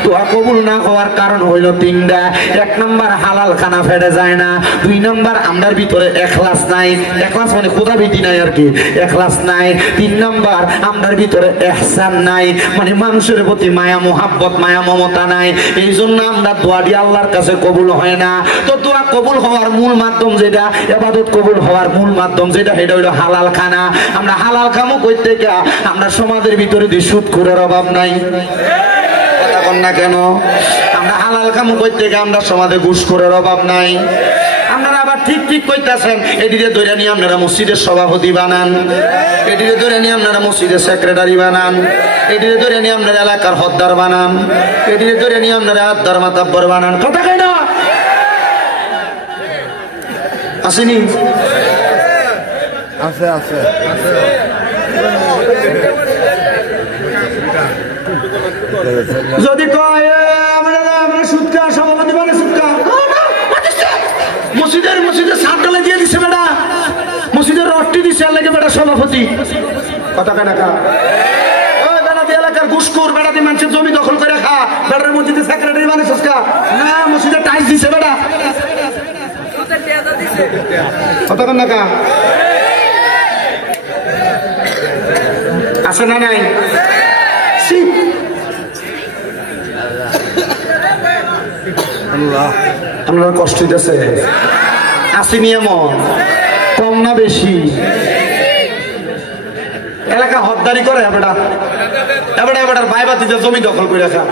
দোয়া কবুল না হওয়ার কারণ হইল 3টা। 1 নাম্বার হালাল খানা ফেটে যায় না। 2 নাম্বার আমরার ভিতরে ইখলাস নাই। ইখলাস মানে খোদা ভীতি নাই আর কি, ইখলাস নাই। 3 নাম্বার আমরার ভিতরে ইহসান নাই, মানে মানুষের প্রতি মায়া মোহাব্বত, মায়া মমতা নাই। এই জন্য আমরা দোয়াটি আল্লাহর কাছে কবুল হয় না। তো দোয়া কবুল হওয়ার মূল মাধ্যম যেটা, ইবাদত কবুল হওয়ার মূল মাধ্যম যেটা, সেটা হইল হালাল খানা। আমরা হালাল খামো কই থেকে? আমরা সমাজের ভিতরে যে সুদখোরের অভাব নাই, কথা কন না কেন? আমরা হালাল খামো কই থেকে? আমরা সমাজে ঘুষখোরের অভাব নাই। আপনারা আবার ঠিক ঠিক কইতাছেন, এদিকে ধরে নিয়ে আপনারা মসজিদের সভাপতি বানান, এদিকে ধরে নিয়ে আপনারা মসজিদের সেক্রেটারি বানান, এদিকে ধরে নিয়ে আপনারা এলাকার হদ্দার বানান, এদিকে ধরে নিয়ে আপনারা আদ্দার মাতাব্বর বানান। কথা কই না? আসেনি? আছে আছে। যদি কয় আমরা সুদকা সভাপতি মানে সুদকা, মসজিদের সাত ডালে দিয়ে দিছে বেটা, মসজিদের রডটি দিছে লাগে বেটা সভাপতি। কথা কেন খা? ওই বেটা দিয়ে এলাকার ঘুষখোর, বেটা দিয়ে মানুষের জমি দখল করে খা, বেটার মসজিদের সেক্রেটারি মানে সস্কা না, মসজিদের টাইলস দিছে বেটা। কথা কেন খা? আছে না নাই? আল্লাহ আপনার কষ্ট হইতেছে? আসেনি এমন? কম না বেশি? এলাকা হদ্দারি করে এবারটা, এবারটা এবারটার বাইবাতিতে জমি দখল করে রাখা,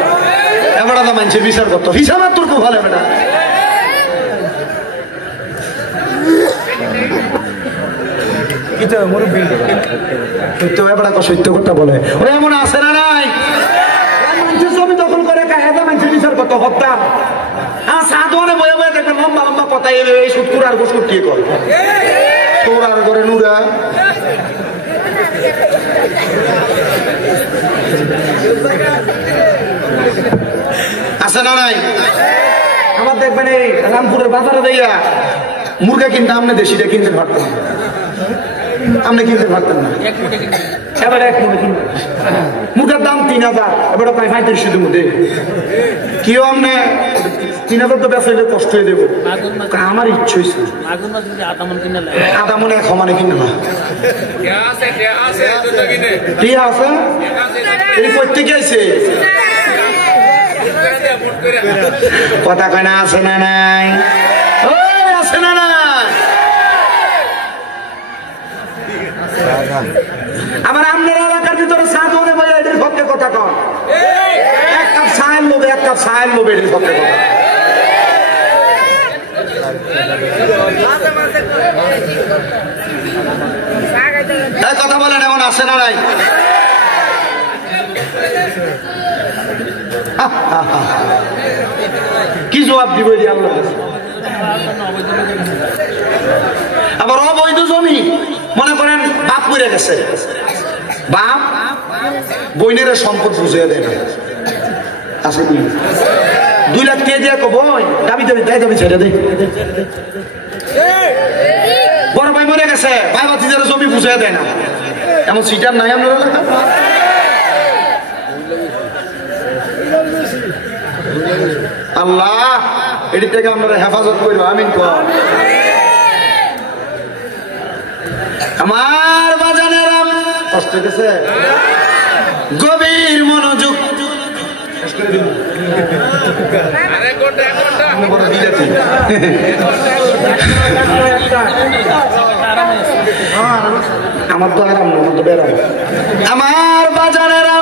এবারটা তো মানুষের বিচার করতো, হিসাব আর তোর খুব ভালো এবারটা। সত্য কথা বলে ওরা এমন আছে না নাই? মানুষের জমি দখল করে মানুষের বিচার করতো হত্যা। সাধুয়ানে বয়ে বয়ে দেখবেন লম্বা লম্বা কথা, এই সুৎকুর আর গোসকুর কি করে তোর আর করে নুরা। আছে না নাই? আমার দেখবেন এই রামপুরের বাজারে দেয়া মুরগা কিনতে, আপনি দেশিটা কিনতে পারতেন না, আপনি কিনতে পারতেন না। এবার 1 মুরগি কিনবেন, মুরগার দাম 3000, এবার প্রায় 3500 মধ্যে। কেউ আপনি 3,000 তো বেচাইলে কষ্ট হয়ে দেবো আমার ইচ্ছে হয়েছে আধা মনে এক সমানে কিনে না কি আছে এই প্রত্যেকে আছে কথা কয় না আছে না নাই আছে না নাই আমার আপনার এলাকার ভিতরে চা দোনে বলে এটির পক্ষে কথা কন এক কাপ চায়ের লোভে এটির পক্ষে কথা কথা বলেন এমন আছে না নাই কি জবাব দিব আল্লাহ আবার অবৈধ জমি মনে করেন বাপ মরে গেছে বাপ বইনের সম্পদ বুঝিয়ে দেয় না আছে কি 2 লাখ কে দিয়ে কব দাবি ছেড়ে দে বড় ভাই মরে গেছে ভাই ভাতিজার জমি বুঝিয়ে দেয় না এমন সিটার নাই আপনার এলাকা আল্লাহ এটি থেকে আপনারা হেফাজত করবো আমিন কর আমার বাজানেরা কষ্ট গেছে গভীর মনোযোগ আমার তো আরাম না আমার তো বেরাম আমার বাজানেরা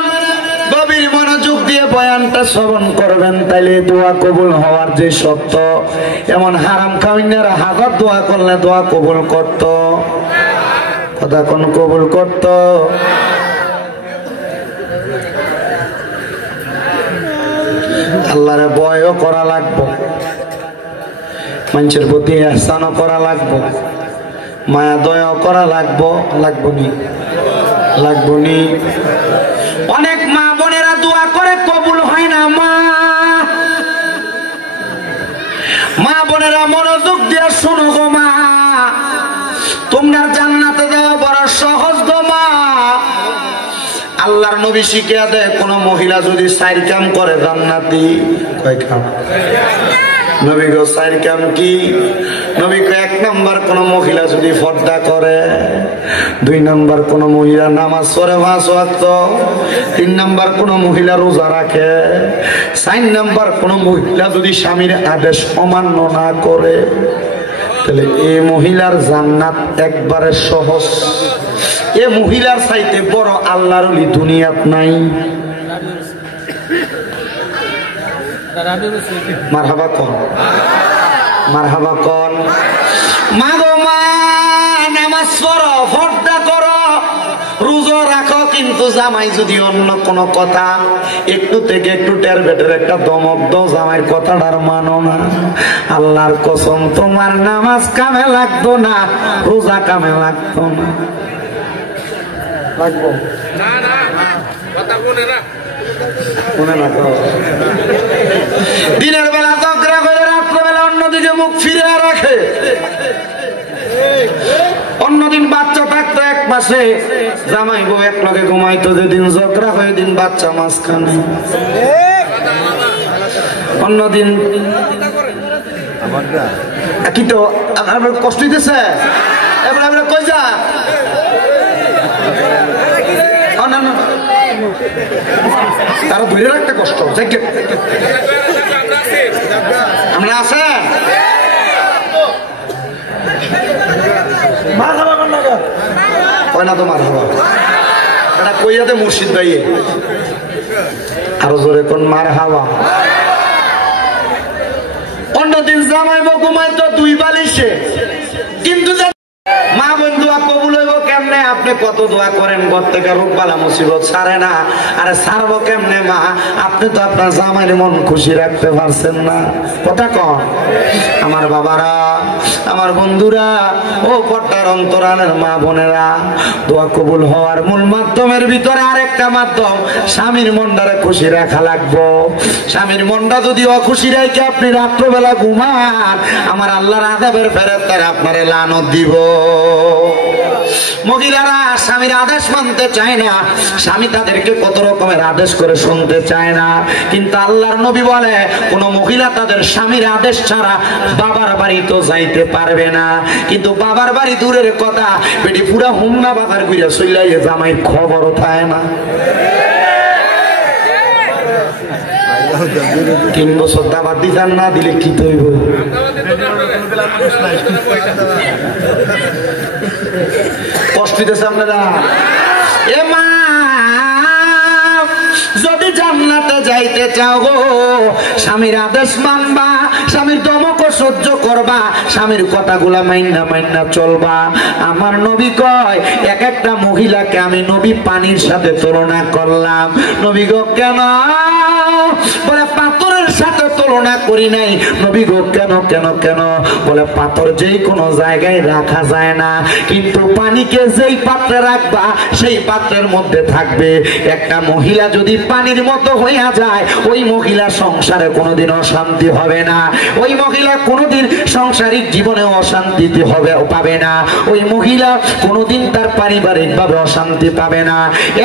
গভীর মনোযোগ দিয়ে বয়ানটা শ্রবণ করবেন তাইলে দোয়া কবুল হওয়ার যে সত্য এমন হারাম খাওয়াইনারা হাজার দোয়া করলে দোয়া কবুল করত কথা কোন কবুল করত আল্লাহরে ভয়ও করা লাগবো মানুষের প্রতি ইহসানও করা লাগবো মায়া দয়াও করা লাগবো নি অনেক মা বোনেরা দোয়া করে কবুল হয় না মা বোনেরা মনোযোগ দিয়ে শোনো গো মা তোমরা জান্নাতে যাওয়া বড় সহজ গো মা আল্লাহর নবী শিখিয়ে দেয় কোন মহিলা যদি 4 কাম করে জান্নাতি কয় কাম নবী গো 4 কাম কি নবী কয় 1 নাম্বার কোন মহিলা যদি পর্দা করে 2 নাম্বার কোন মহিলা নামাজ পড়ে 5 ওয়াক্ত 3 নাম্বার কোন মহিলা রোজা রাখে 4 নাম্বার কোন মহিলা যদি স্বামীর আদেশ অমান্য না করে তাহলে এই মহিলার জান্নাত একবারে সহজ এ মহিলার চাইতে বড় আল্লাহর ওলি দুনিয়াত নাই মারহাবা কোন মা গো মা নামাজ পড়ো পর্দা করো রোজা রাখো কিন্তু জামাই যদি অন্য কোন কথা একটু থেকে একটু টের বেটের একটা দমক দাও জামাইয়ের কথাটার মানো না আল্লাহর কসম তোমার নামাজ কামে লাগতো না রোজা কামে লাগতো না লাগবো না কথা মনে না দিনের বেলা ঝগড়া করে রাত্রেবেলা অন্যদিকে মুখ ফিরে রাখে অন্যদিন বাচ্চা থাকতো 1 মাসে জামাই বউ এক লগে ঘুমাইতো যেদিন ঝগড়া হয়ে দিন বাচ্চা মাঝখানে অন্যদিন কি তো কষ্ট দিতেছে এবার কই যা তারা ধরে রাখতে কষ্ট আমরা আছে না তো মার হবা এটা কইয়াতে মুর্শিদ ভাইয়ে আরো জোরে কোন মার হাওয়া অন্যদিন জামাই ঘুমাইতো 2 বালিশে কিন্তু মা বোন দোয়া কবুল হইব কেমনে আপনি কত দোয়া করেন ঘর থেকে রোগ বালা মুসিবত ছাড়ে না আরে ছাড়বো কেমনে মা আপনি তো আপনার জামাইয়ের মন খুশি রাখতে পারছেন না কথা কন আমার বাবারা আমার বন্ধুরা ও পর্দার অন্তরালের মা বোনেরা দোয়া কবুল হওয়ার মূল মাধ্যমের ভিতরে আরেকটা মাধ্যম স্বামীর মনটারে খুশি রাখা লাগবো স্বামীর মনটা যদি অখুশি রাখে আপনি রাত্রবেলা ঘুমান আমার আল্লাহর আযাবের ফেরেশতারা আপনারে লানত দিব মহিলারা স্বামীর আদেশ মানতে চায় না, স্বামী তাদেরকে কত রকমের আদেশ করে শুনতে চায় না। কিন্তু আল্লাহর নবী বলে কোন মহিলা তাদের স্বামীর আদেশ ছাড়া বাবার বাড়ি তো যাইতে পারবে না। কিন্তু বাবার বাড়ি দূরের কথা, বেটি পুরা হুমনা বাজার কইরা চইলাইয়ে জামাই খবরও থাকে না। 3 বছর দাবাত দিতেন না দিলে কি তৈব? কষ্ট দিতেছে আপনারা। এ মা, যদি জান্নাতে যাইতে চাও গো, স্বামীর আদেশ মানবা, স্বামীর দমক সহ্য করবা, স্বামীর কথাগুলা মাইন্না মাইন্না চলবা। আমার নবী কয় এক একটা মহিলাকে আমি নবী পানির সাথে তুলনা করলাম। নবী গো কেন? বলে পাথরের সাথে তুলনা করি নাই। নবী গো কেন কেন কেন? বলে পাথর যেই কোনো জায়গায় রাখা যায় না, কিন্তু পানিকে যেই পাত্রে রাখবা সেই পাত্রের মধ্যে থাকবে। একটা মহিলা যদি পানির মতো হইয়া যায়, ওই মহিলা সংসারে কোনোদিন অশান্তি হবে না, ওই মহিলা কোনোদিন সাংসারিক জীবনে অশান্তি পাবে না, ওই মহিলা কোনোদিন তার পারিবারিক ভাবে অশান্তি পাবে না।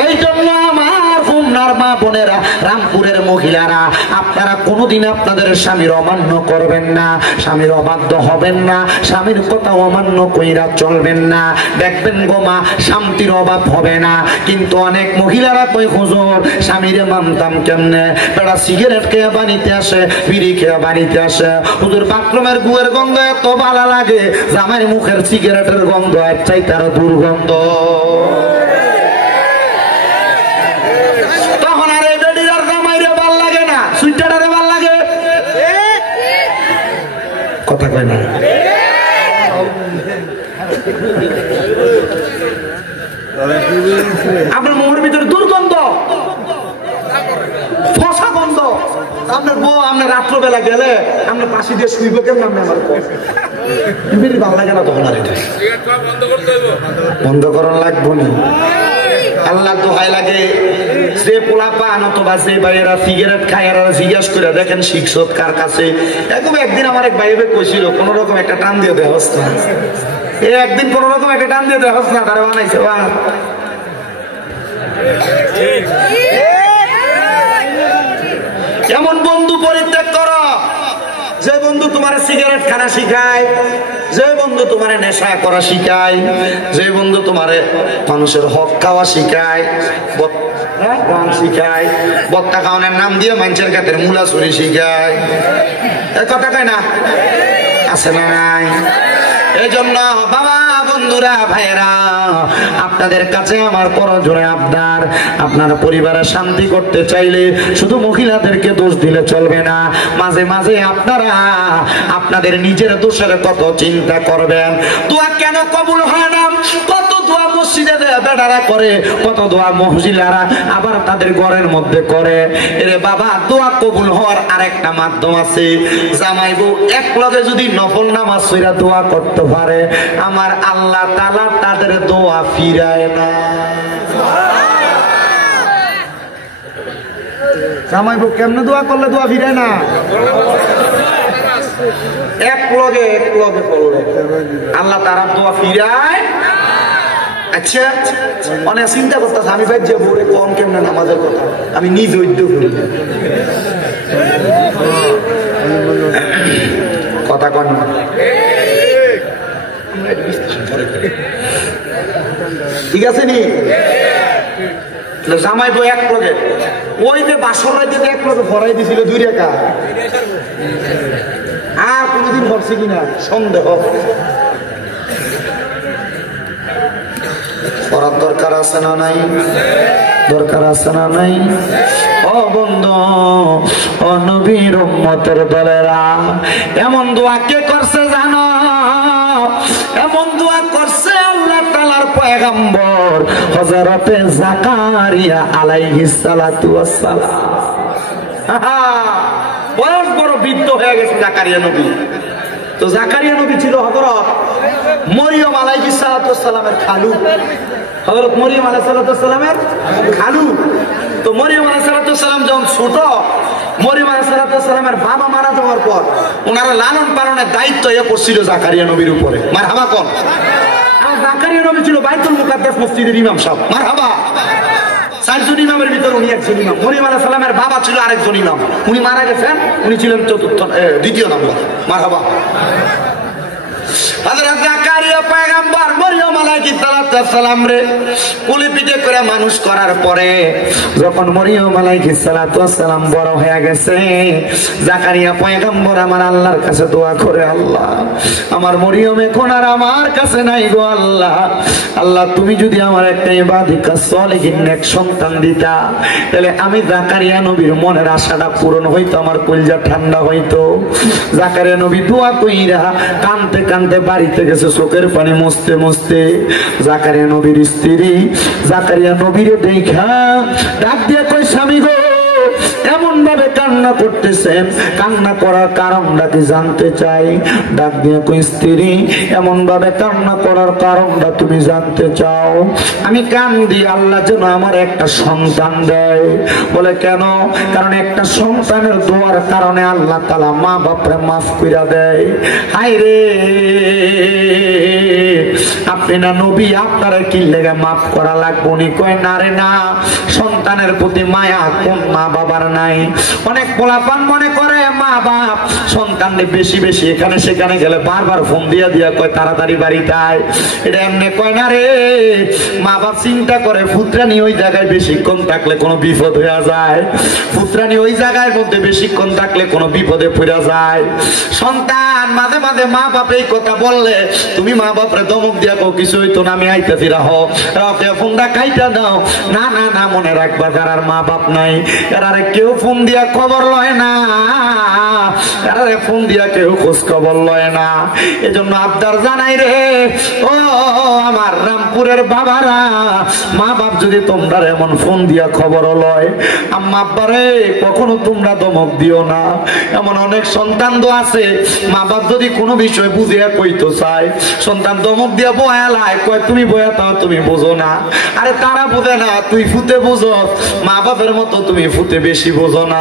এই জন্য আমার খুলনার মা বোনেরা, রামপুরের মহিলারা, আপনারা কোনোদিন আপনাদের স্বামীর অমান্য করবেন না, স্বামীর অবাধ্য হবেন না, স্বামীর কথা অমান্য কইরা চলবেন না। দেখবেন গো মা, শান্তির অভাব হবে না। কিন্তু অনেক মহিলারা কই হুজুর স্বামীরে মানতাম কেমনে? বেড়া সিগারেট খেয়ে বাড়িতে আসে, বিড়ি খেয়ে বাড়িতে আসে, হুজুর বাথরুমের গুয়ের গন্ধ এত ভালো লাগে, জামাই মুখের সিগারেটের গন্ধ এক চাইতে আরো দুর্গন্ধ। তখন আর এই বেডির আর জামাইরে ভাল লাগে না, সুইটারে ভাল লাগে। কথা কয় না। আপনার মুখের ভিতরে দুর্গন্ধ, ফসা গন্ধ। আপনার বউ আপনার রাত্রবেলা গেলে আপনার পাশে দিয়ে শুইব কেমন? আপনি আমার ভালো লাগে না তখন। আর এটা বন্ধ করার লাগবো না। আল্লাহ দোহাই লাগে, যে পোলা পান অথবা যে ভাইয়েরা সিগারেট খায় এরা জিজ্ঞাসা করে দেখেন শিক্ষক কার কাছে। এরকম একদিন আমার এক ভাই কইছিল কোন রকম একটা টান দিয়ে দেয় হস্তা, একদিন কোন রকম একটা টান দিয়ে দেয় হস্তা তারা বানাইছে। এমন বন্ধু পরিত্যাগ করো যে বন্ধু তোমার সিগারেট খানা শিখায়, যে বন্ধু তোমার নেশা করা শিখায়, যে বন্ধু তোমার মানুষের হক খাওয়া শিখায়, গান শিখায়, বত্তা খাওয়ানোর নাম দিয়ে মানুষের কাছে মূলা চুরি শিখায়। কথা কয় না? আছে না নাই? এই জন্য বাবা, বন্ধুরা, ভাইয়েরা, আপনাদের কাছে আমার পরজোরে আবদার, আপনার পরিবারে শান্তি করতে চাইলে শুধু মহিলাদেরকে দোষ দিলে চলবে না। মাঝে মাঝে আপনারা আপনাদের নিজের দোষের কত চিন্তা করবেন। দোয়া কেন কবুল হয় না? কত দোয়া মসজিদে বেটারা করে, কত দোয়া মহিলারা আবার তাদের ঘরের মধ্যে করে। এরে বাবা, দোয়া কবুল হওয়ার আরেকটা মাধ্যম আছে। জামাই বউ এক লগে যদি নফল নামাজ পড়া দোয়া করতে পারে, আমার আল্লাহ তাআলা তাদের দোয়া ফিরায় না। জামাই বউ কেমনে দোয়া করলে দোয়া ফিরায় না? এক লগে পড়লে আল্লাহ তাআলা দোয়া ফিরায়। আচ্ছা, অনেক চিন্তা করতেছে আমি ভাই যে বলে কম কেমনে নামাজের কথা, আমি নিজ ঐদ্য করি কথা কন। ঠিক আছে নি? জামাই বউ এক লগে, ওই যে বাসর রাইতে এক লগে ভরাই দিছিল 2 টাকা, আর কোনদিন ভরছে কিনা সন্দেহ। পড়ার দরকার আছে না নাই? দরকার আছে না নাই? ও বন্ধু, ও নবীর উম্মতের দলেরা, এমন দোয়া কে করছে জানো? এমন দোয়া করছে আল্লাহ তাআলার পয়গম্বর হযরতে জাকারিয়া আলাইহিস সালাতু ওয়াস সালাম। বয়স বড় বৃদ্ধ হয়ে গেছে জাকারিয়া নবী। তো জাকারিয়া নবী ছিল হযরত মরিয়ম আলাইহিস সালাতু ওয়াস সালামের খালু। হযরত মরিয়ম আলাইহিস সালাতু ওয়াস সালামের খালু। তো মরিয়ম আলাইহিস সালাতু ওয়াস সালাম যখন ছোট, মরিয়ম আলাইহিস সালাতু ওয়াস সালামের বাবা মারা যাওয়ার পর ওনারা লালন পালনের দায়িত্ব এ পড়ছিল জাকারিয়া নবীর উপরে। মারহাবা কোন? জাকারিয়া নবী ছিল বাইতুল মুকাদ্দাস মসজিদের ইমাম সাহেব। মারহাবা। 4 জন ইমামের ভিতর উনি একজন ইমাম। মরিয়ম আলাইহিস সালামের বাবা ছিল আরেকজন ইমাম, উনি মারা গেছেন, উনি ছিলেন দ্বিতীয় নম্বর। মারহাবা। হযরত জাকারিয়া পয়গম্বর মরিয়ম আলাইহিস সালাম রে কুলি পিঠে করে মানুষ করার পরে যখন মরিয়ম আলাইহিস সালাম বড় হয়ে গেছে, জাকারিয়া পয়গম্বর আমার আল্লাহর কাছে দোয়া করে, আল্লাহ আমার মরিয়ম এখন আর আমার কাছে নাই গো আল্লাহ, আল্লাহ তুমি যদি আমার একটা ইবাদিকা সলিহিন নেক সন্তান দিতা, তাহলে আমি জাকারিয়া নবীর মনের আশাটা পূরণ হইতো, আমার কলিজা ঠান্ডা হইতো। জাকারিয়া নবী দোয়া কইরা কানতে কানতে বাড়িতে গেছে, চোখের পানি মুছতে মুছতে। জাকারিয়া নবীর স্ত্রী জাকারিয়া নবীরে দেখা ডাক দিয়ে কই, স্বামী গো এমন ভাবে কান্না করতেছেন, কান্না করার কারণটা কি জানতে চাই। ডাক দিয়ে কই, স্ত্রী এমন ভাবে কান্না করার কারণটা তুমি জানতে চাও? আমি কান্দি আল্লাহ যেন আমার একটা সন্তান দেয়। বলে কেন? কারণ একটা সন্তানের দোয়ার কারণে আল্লাহ তাআলা মা বাপরে মাফ কইরা দেয়। হায় রে, আপনি না নবী, আপনারা কি লেগে মাফ করা লাগবে? উনি কয়, না রে না, সন্তানের প্রতি মায়া কোন মা বাবার নাই? অনেক পোলাপান মনে করে মা বাপ সন্তানদের বেশি বেশি এখানে সেখানে গেলে বারবার ফোন দিয়া দিয়া কয় তাড়াতাড়ি বাড়িতে আয়। এটা এমনি কয় না রে, মা বাপ চিন্তা করে পুত্রানি ওই জায়গায় বেশিক্ষণ থাকলে কোনো বিপদ হয়ে যায়, পুত্রানি ওই জায়গার মধ্যে বেশিক্ষণ থাকলে কোনো বিপদে পড়ে যায়। সন্তান মাঝে মাঝে মা বাপ এই কথা বললে তুমি মা বাপরে ধমক দিয়া কো, কিছু হইতো না, আমি আইতেছি, রাহো রাতে ফোনটা কাইটা দাও। না না না, মনে রাখবা যারার মা বাপ নাই এরারে কেউ ফোন দিয়া খবর লয় না, এরারে ফোন দিয়া কেউ খোঁজ খবর লয় না। এজন্য আবদার জানাই রে, ও আমার রামপুরের বাবারা, মা বাপ যদি তোমরা এমন ফোন দিয়া খবর লয়, আম্মা আব্বারে কখনো তোমরা ধমক দিও না। এমন অনেক সন্তান তো আছে, মা বাপ যদি কোনো বিষয় বুঝিয়া কইতো চায়, সন্তান ধমক দিয়া বয়ালায়, কয় তুমি বয়া তাও তুমি বোঝো না। আরে তারা বোঝে না, তুই ফুতে বোঝো, মা বাপের মতো তুমি ফুতে বেশি বোঝো না।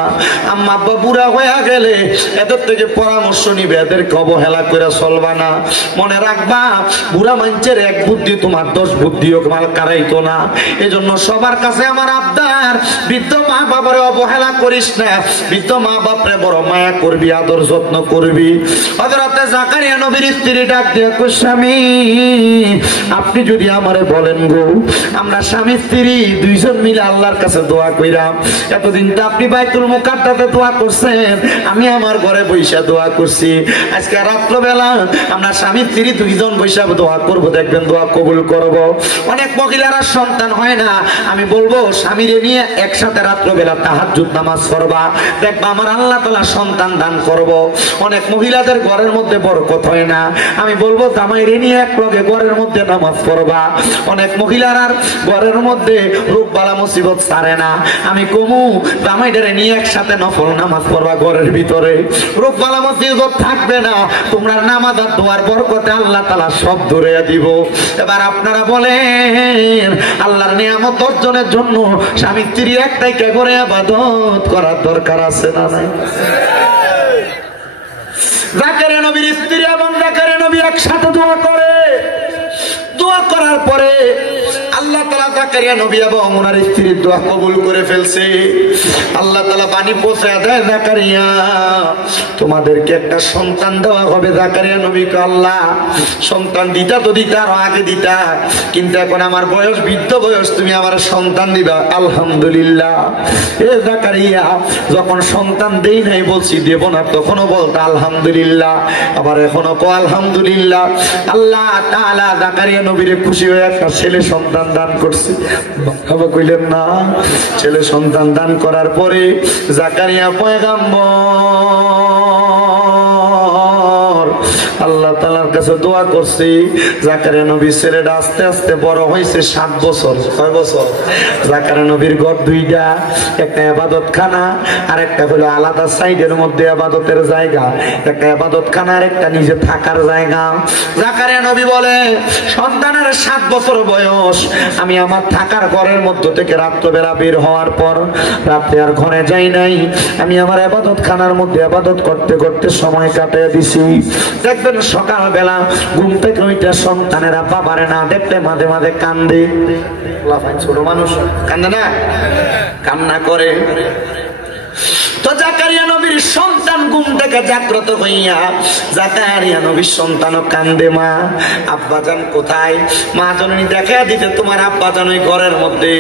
আম্মা আব্বা বুড়া হয়ে গেলে এদের থেকে পরামর্শ নিবে, এদেরকে অবহেলা করে চলবা না। মনে রাখবা, বুড়া মানুষের এক বুদ্ধি তোমার 10 বুদ্ধিও মাল কারাইতো না। এজন্য সবার কাছে আমার আবদার, বৃদ্ধ মা বাবারে অবহেলা করিস না, বৃদ্ধ মা বাপরে বড় মায়া করবি, আদর যত্ন করবি। হযরত জাকারিয়া নবীর স্ত্রী ডাক দিয়ে কই, স্বামী আপনি যদি আমারে বলেন গো, আমরা স্বামী স্ত্রী দুইজন মিলে আল্লাহর কাছে দোয়া কইরাম। এতদিন তো আপনি বাইতুল মুকাদ্দাসে দোয়া করছেন, আমি আমার ঘরে বইসা দোয়া করছি। আজকে রাত্রবেলা আমরা স্বামী স্ত্রী দুইজন বইসা দোয়া করব, দেখবেন দোয়া কবুল করব। অনেক মহিলারা সন্তান হয় না, আমি বলবো স্বামীরে নিয়ে একসাথে রাত্রবেলা তাহাজ্জুদ নামাজ পড়বা, দেখবা আমার আল্লাহ তাআলা সন্তান দান করব। অনেক মহিলাদের ঘরের মধ্যে বরকত হয় না, আমি বলবো জামাইরে নিয়ে এক লগে ঘরের মধ্যে নামাজ পড়বা। অনেক মহিলারা ঘরের মধ্যে রোগ বালা মুসিবত ছাড়ে না, আমি কমু জামাইটারে নিয়ে একসাথে নফল নামাজ পড়বা ঘরের ভিতরে, রোগ বালা মুসিবত থাকবে না। তোমরা নামাজ আর দোয়ার বরকতে আল্লাহ তাআলা সব ধরে দিব। এবার আপনারা বলেন, আল্লাহর নিয়ামত অর্জনের জন্য স্বামী স্ত্রী একটাই কে করে ইবাদত করার দরকার আছে না নাই? জাকারিয়া নবীর স্ত্রী এবং জাকারিয়া নবী একসাথে দোয়া করে, দোয়া করার পরে আল্লাহ তাআলা জাকারিয়া নবী এবং ওনার স্ত্রীর দোয়া কবুল করে ফেলছে। আল্লাহ তাআলা বাণী পৌঁছে দেয়, জাকারিয়া তোমাদেরকে একটা সন্তান দেওয়া হবে। জাকারিয়া নবীকে আল্লাহ সন্তান দিতা তো দিতা, আরো আগে দিতা, কিন্তু এখন আমার বয়স বৃদ্ধ বয়স, তুমি আমার সন্তান দিবা। আলহামদুলিল্লাহ। এ জাকারিয়া যখন সন্তান দেই নাই বলছি দেব না, তখনও বলতো আলহামদুলিল্লাহ, আবার এখনো কো আলহামদুলিল্লাহ। আল্লাহ তাআলা জাকারিয়া নবীরে খুশি হয়ে একটা ছেলে সন্তান দান করছে। বাবা কইলেন না, ছেলে সন্তান দান করার পরে জাকারিয়া পয়গম্বর আল্লাহ তাআলার কাছে দোয়া করছি। জাকারিয়া নবীর ছেলেটা আস্তে আস্তে বড় হয়েছে, 7 বছর। কয় বছর? জাকারিয়া নবীর ঘর দুইটা, একটা ইবাদতখানা আর একটা হলো আলাদা সাইডের মধ্যে ইবাদতের জায়গা, একটা ইবাদতখানা আর একটা নিজে থাকার জায়গা। জাকারিয়া নবী বলে, সন্তানের 7 বছর বয়স, আমি আমার থাকার ঘরের মধ্যে থেকে রাত্রবেলা বের হওয়ার পর রাতে আর ঘরে যাই নাই, আমি আমার ইবাদতখানার মধ্যে ইবাদত করতে করতে সময় কাটিয়ে দিছি। দেখবেন দেখবেন সকালবেলা ঘুম থেকে ওইটা সন্তানেরা বাবারে না দেখতে মাঝে মাঝে কান্দে। ছোট মানুষ কান্দে না, কান্না করে। তো জাকারিয়া নবীর সন্তান ঘুম থেকে জাগ্রত হইয়া জাকারিয়া নবীর সন্তানও কান্দে, মা আব্বাজান কোথায়? মা জননী দেখা দিতে তোমার আব্বাজান ওই ঘরের মধ্যে।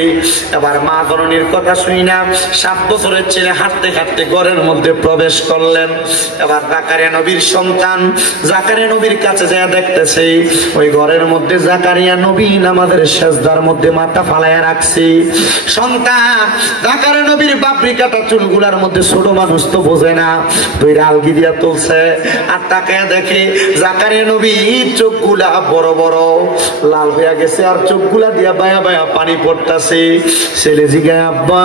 এবার মা জননীর কথা শুনি না 7 বছরের ছেলে হাঁটতে হাঁটতে ঘরের মধ্যে প্রবেশ করলেন। এবার জাকারিয়া নবীর সন্তান জাকারিয়া নবীর কাছে যায় দেখতেছে ওই ঘরের মধ্যে জাকারিয়া নবী নামাজের সেজদার মধ্যে মাথা ফালাইয়া রাখছে। সন্তান জাকারিয়া নবীর বাবরি কাটা চুলগুলার মধ্যে ছোট মানুষ তো বোঝে না, দুই আলগি দিয়া তুলছে আর তাকে দেখে জাকারিয়া নবী চোখগুলা বড় বড় লাল হইয়া গেছে আর চোখগুলা দিয়া বায়া বায়া পানি পড়তাছে। ছেলে জিগায়, আব্বা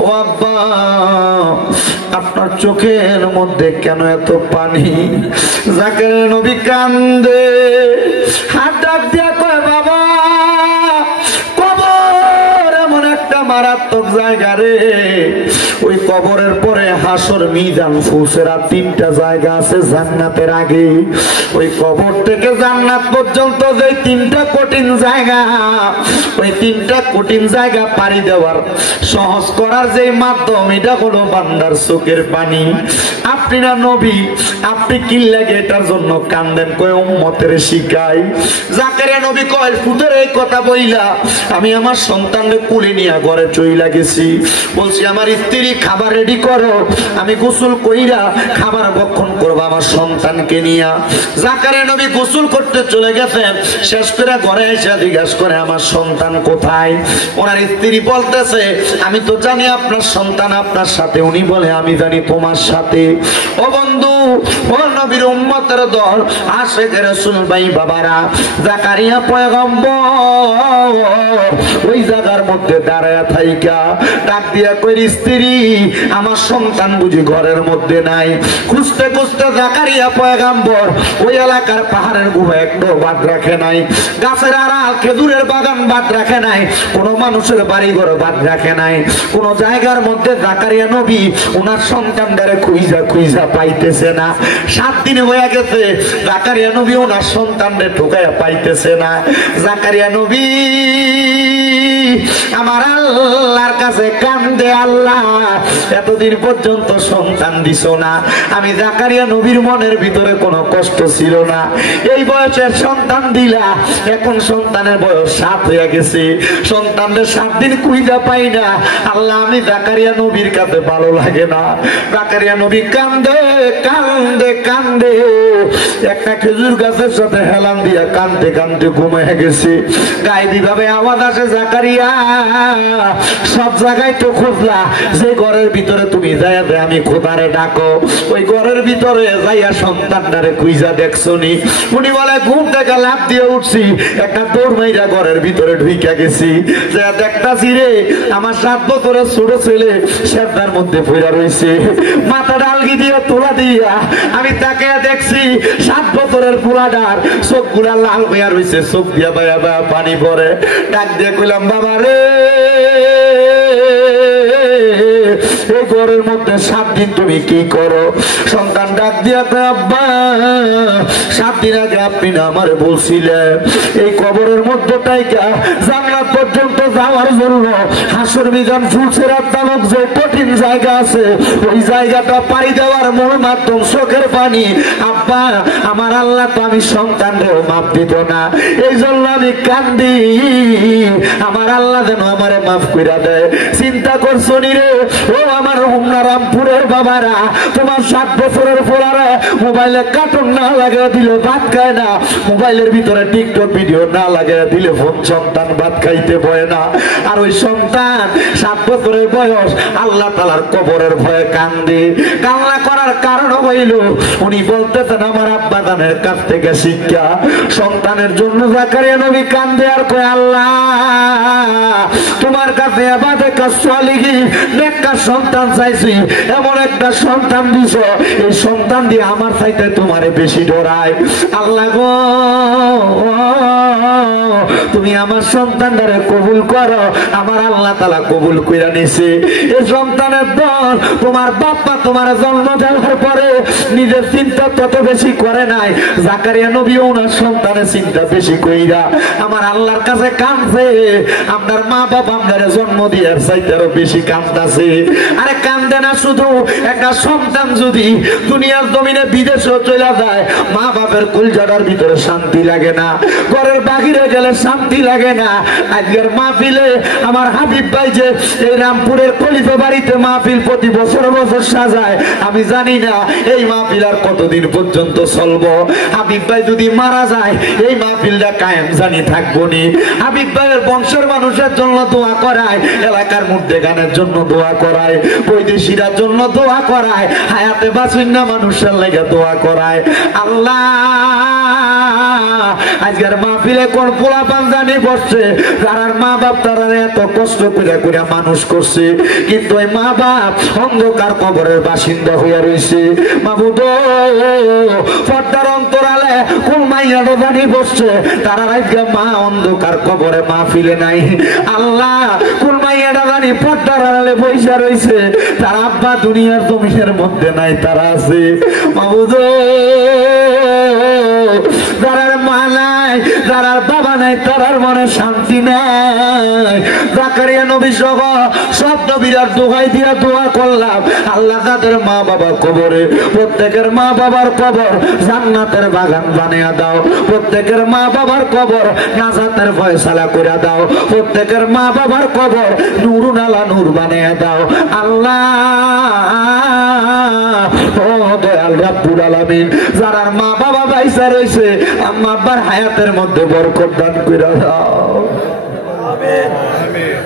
ও আব্বা আপনার চোখের মধ্যে কেন এত পানি? জাকারিয়া নবী কান্দে, হাত ডাক দিয়া কয়, বাবা মারাত্মক জায়গা রে, ওই কবরের পরে হাসর মিজান ফুলসেরা 3টা জায়গা আছে জান্নাতের আগে। ওই কবর থেকে জান্নাত পর্যন্ত যে 3টা কঠিন জায়গা, ওই 3টা কঠিন জায়গা পাড়ি দেওয়ার সহজ করার যে মাধ্যম এটা হলো বান্দার চোখের পানি। আপনি না নবী, আপনি কি লাগে এটার জন্য কান্দেন? কয় উম্মতের শিখাই। জাকারিয়া নবী কয়, ফুটের এই কথা বইলা আমি আমার সন্তানকে কুলে নিয়ে ঘরে চইলা গেছি। বলছি আমার স্ত্রী খাবার রেডি করো, আমি গোসল কইরা খাবার ভক্ষণ করবো আমার সন্তানকে নিয়ে। জাকারিয়া নবী গোসল করতে চলে গেছেন, শেষ করে ঘরে এসে জিজ্ঞাসা করে আমার সন্তান কোথায়? ওনার স্ত্রী বলতেছে আমি তো জানি আপনার সন্তান আপনার সাথে। উনি বলে আমি জানি তোমার সাথে। ও বন্ধু, ও নবীর উম্মতের দল, আশিকে রাসূল ভাই বাবারা, জাকারিয়া পয়গম্বর ওই জায়গার মধ্যে দাঁড়ায় থাইকা ডাক দিয়া কই, স্ত্রী আমার সন্তান বুঝি ঘরের মধ্যে নাই? খুঁজতে খুঁজতে জাকারিয়া পয়গম্বর ওই এলাকার পাহাড়ের গুহা একদম বাদ রাখে নাই, গাছের আড়াল খেজুরের বাগান বাদ রাখে নাই, কোনো মানুষের বাড়ি ঘর বাদ রাখে নাই। কোন জায়গার মধ্যে জাকারিয়া নবী ওনার সন্তানটারে খুঁজা খুঁজা পাইতেছে না। 7 দিন হয়ে গেছে জাকারিয়া নবী ওনার সন্তানরে ঠোকাইয়া পাইতেছে না। জাকারিয়া নবী আমার আল্লাহর কাছে কান্দে, আল্লাহ এতদিন পর্যন্ত সন্তান দিছো না। আমি জাকারিয়া নবীর মনের ভিতরে কোনো কষ্ট ছিল না, এই বয়সের সন্তান দিলা, এখন সন্তানের বয়স 7 হয়ে গেছে, সন্তানের 7 দিন খুঁজা পাই না। আল্লাহ আমি জাকারিয়া নবীর কাছে ভালো লাগে না। জাকারিয়া নবী কান্দে কান্দে কান্দে একটা খেজুর গাছের সাথে হেলান দিয়া কান্দতে কান্দতে ঘুমিয়ে গেছে। গায়েবী ভাবে আওয়াজ আসে, জাকারিয়া সব জায়গায় তো খুঁজলা, যে ঘরের ভিতরে তুমি যাইয়া আমি খোদারে ডাকো, ওই ঘরের ভিতরে যাইয়া সন্তানটারে খুঁজা দেখছো নি? উনি বলে ঘুম থেকে লাফ দিয়ে উঠছি, একটা দৌড় মাইরা ঘরের ভিতরে ঢুইকা গেছি, যে দেখতাছি রে আমার 7 বছরের ছোট ছেলে সেদার মধ্যে পড়া রয়েছে, মাথা ডালগি দিয়ে তোলা দিয়া আমি তাকে দেখছি 7 বছরের পোলাডার চোখ গুলা লাল হইয়া রয়েছে, চোখ দিয়া বায়া বায়া পানি পড়ে। ডাক দিয়ে কইলাম, বাবা রে এই ঘরের মধ্যে 7 দিন তুমি কি করো? সন্তান ডাক দিয়া কয়, আব্বা 7 দিন আগে আপনি না আমারে বলছিলেন এই কবরের মধ্যে তাইকা জান্নাত পর্যন্ত যাওয়ার জন্য হাসর মিজান ফুলসেরাত নামক যে কঠিন জায়গা আছে, ওই জায়গাটা পাড়ি দেওয়ার মূল মাধ্যম চোখের পানি। আব্বা আমার আল্লাহ তো আমি সন্তানরেও মাফ দিব না, এই জন্য আমি কান্দি, আমার আল্লাহ যেন আমারে মাফ কইরা দেয়। চিন্তা করছো নি রে ও আমার হোমনা রামপুরের বাবারা, তোমার 7 বছরের পোলারা মোবাইলে কার্টুন না লাগিয়ে দিলে ভাত খায় না, মোবাইলের ভিতরে টিকটক ভিডিও না লাগিয়ে দিলে সন্তান ভাত খাইতে পারে না। আর ওই সন্তান 7 বছরের বয়স আল্লাহ তাআলার কবরের ভয়ে কান্দে। কান্না করার কারণ হইল উনি বলতেছেন আমার আব্বা জানের কাছ থেকে শিক্ষা। সন্তানের জন্য জাকারিয়া নবী কান্দে আর কয়, আল্লাহ তোমার কাছে আবাদে কাজ সালিহি নেক একটা সন্তান চাইছি, এমন একটা সন্তান দিছ, এই সন্তান দিয়ে আমার চাইতে তোমারে বেশি ডরায়। আল্লাহ গো, তুমি আমার সন্তানটারে কবুল করো। আমার আল্লাহ তাআলা কবুল কইরা নিছে। এই সন্তানের দল তোমার বাপ্পা তোমার জন্ম দেওয়ার পরে নিজের চিন্তা তত বেশি করে নাই, জাকারিয়া নবী ওনার সন্তানের চিন্তা বেশি কইরা আমার আল্লাহর কাছে কাঁদছে। আপনার মা বাবা আপনার জন্ম দিয়ার চাইতে আরো বেশি কাঁদতাছে। আরে কান্দে না শুধু, একটা সন্তান যদি দুনিয়ার জমিনে বিদেশে চলে যায়, মা বাপের কুলজাটার ভিতরে শান্তি লাগে না, ঘরের বাহিরে গেলে শান্তি লাগে না। আজকের মাহফিলে আমার হাবিব ভাই যে এই রামপুরের কলিফা বাড়িতে মাহফিল প্রতি বছর বছর সাজায়, আমি জানি না এই মাহফিল আর কতদিন পর্যন্ত চলবো। হাবিব ভাই যদি মারা যায় এই মাহফিলটা কায়েম জানি থাকবো নি। হাবিব ভাইয়ের বংশের মানুষের জন্য দোয়া করায়, এলাকার মধ্যে গানের জন্য দোয়া করায়, বৈদেশিরার জন্য দোয়া করায়, হায়াতে বাসিন্দা মানুষের লেগে দোয়া করায়। আল্লাহ আজকের মাহফিলে কোন পোলা পাঞ্জানি বসছে, তারার মা বাপ তারা এত কষ্ট করে করে মানুষ করছে, কিন্তু ওই মা বাপ অন্ধকার কবরের বাসিন্দা হইয়া রয়েছে। মাহবুব পর্দার অন্তরালে কোন মাইয়া জানি বসছে, তারা আজকে মা অন্ধকার কবরে মাহফিলে নাই। আল্লাহ কোন মাইয়াটা জানি পর্দার আড়ালে বইসা রয়েছে, তার আব্বা দুনিয়ার জমিনের মধ্যে নাই, তারা আছে। মাহবুব যারার মা নাই, যারার বাবা নাই, তারার মনে শান্তি নাই। জাকারিয়া নবী সহ সব নবীরার দোহাই দিয়া দোয়া করলাম, আল্লাহ তাদের মা বাবা কবরে, প্রত্যেকের মা বাবার কবর জান্নাতের বাগান বানিয়ে দাও, প্রত্যেকের মা বাবার কবর নাজাতের ফয়সালা করে দাও, প্রত্যেকের মা বাবার কবর নূরুন আলা নূর বানিয়ে দাও। আল্লাহ ও দয়াল রাব্বুল আলামিন, যারার মা বাবা বাইসা রয়েছে, আম্মা আব্বার হায়াতের মধ্যে বরকত দান করে দাও। আমিন আমিন।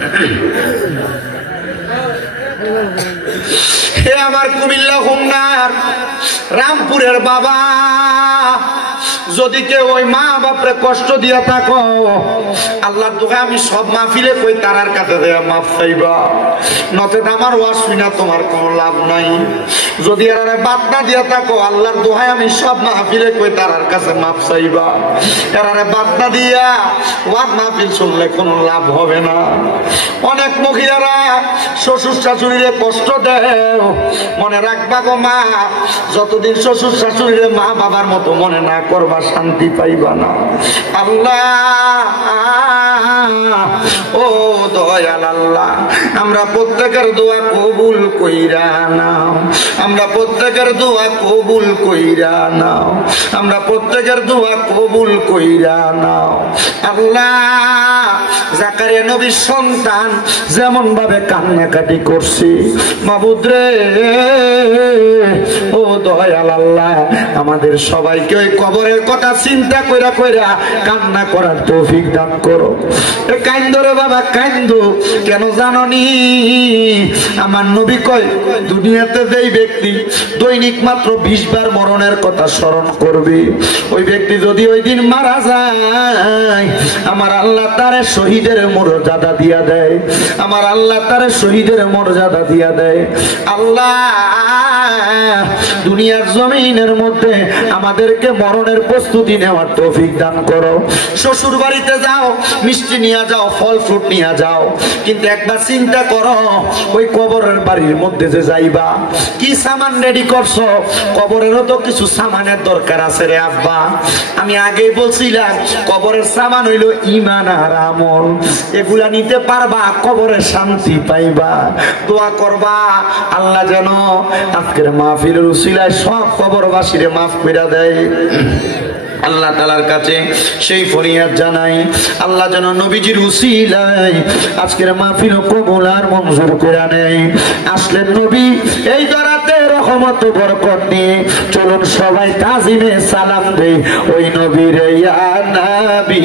হে আমার কুমিল্লা হোমনার রামপুরের বাবা, যদি কেউ ওই মা বাপরে কষ্ট দিয়া থাকো, আল্লাহর দোয়া আমি সব মাহফিলে কই তারার কাছে দেয়া মাফ চাইবা, নচেত আমার ওয়াজ শুনা তোমার কোনো লাভ নাই। যদি এরারে বাদ না দিয়া থাকো, আল্লাহর দোহাই আমি সব মাহফিলে কই তারার কাছে মাফ চাইবা। এরারে বাদ না দিয়া ওয়াজ মাহফিল শুনলে কোনো লাভ হবে না। অনেক মহিলারা শ্বশুর শাশুড়িরে কষ্ট দেয়, মনে রাখবা গো মা, যতদিন শ্বশুর শাশুড়িরে মা বাবার মতো মনে না করবা শান্তি পাইবা না। আল্লাহ ও দয়াল আল্লাহ, আমরা প্রত্যেকের দোয়া কবুল কইরা নাও, আমরা প্রত্যেকের দোয়া কবুল কইরা নাও, আমরা প্রত্যেকের দোয়া কবুল কইরা নাও। আল্লাহ জাকারিয়া নবীর সন্তান যেমন ভাবে কান্নাকাটি করছি, মাবুদ রে ও দয়াল আল্লাহ, আমাদের সবাইকে ওই কবরের কথা চিন্তা কইরা কইরা কান্না করার তৌফিক দান করো। কাইন্দো রে বাবা কাইন্দো, কেন জাননি আমার নবী কয়, দুনিয়াতে যেই ব্যক্তি দৈনিক মাত্র 20 বার মরণের কথা স্মরণ করবে, ওই ব্যক্তি যদি ওই দিন মারা যায়, আমার আল্লাহ তারে শহীদের মর্যাদা দিয়া দেয়, আমার আল্লাহ তারে শহীদের মর্যাদা দিয়া দেয়। আল্লাহ দুনিয়ার জমিনের মধ্যে আমাদেরকে মরণের প্রস্তুতি নেওয়ার তৌফিক দান করো। শ্বশুর বাড়িতে যাও, মিষ্টি নিয়ে যাও, ফল ফ্রুট নিয়ে যাও, কিন্তু একবার চিন্তা করো ওই কবরের বাড়ির মধ্যে যে যাইবা, কি সামান রেডি করছো? কবরেরও তো কিছু সামানের দরকার আছে রে আব্বা। আমি আগেই বলছিলাম কবরের সামান হইল ঈমান আর আমল, এগুলা নিতে পারবা, কবরে শান্তি পাইবা। দোয়া করবা আল্লাহ যেন আজকের মাহফিলের উসিলায় সব কবরবাসীরে মাফ করে দেয়। আল্লাহ তাআলার কাছে সেই ফরিয়াদ জানাই, আল্লাহ যেন নবীজির উসিলায় আজকের মাহফিল কবুল আর মঞ্জুর করে নেয়। আসলেন নবী এই দরাতে রহমত বরকত নিয়ে, চলুন সবাই তাজিমে সালাম দেই ওই নবীর, ইয়া নবী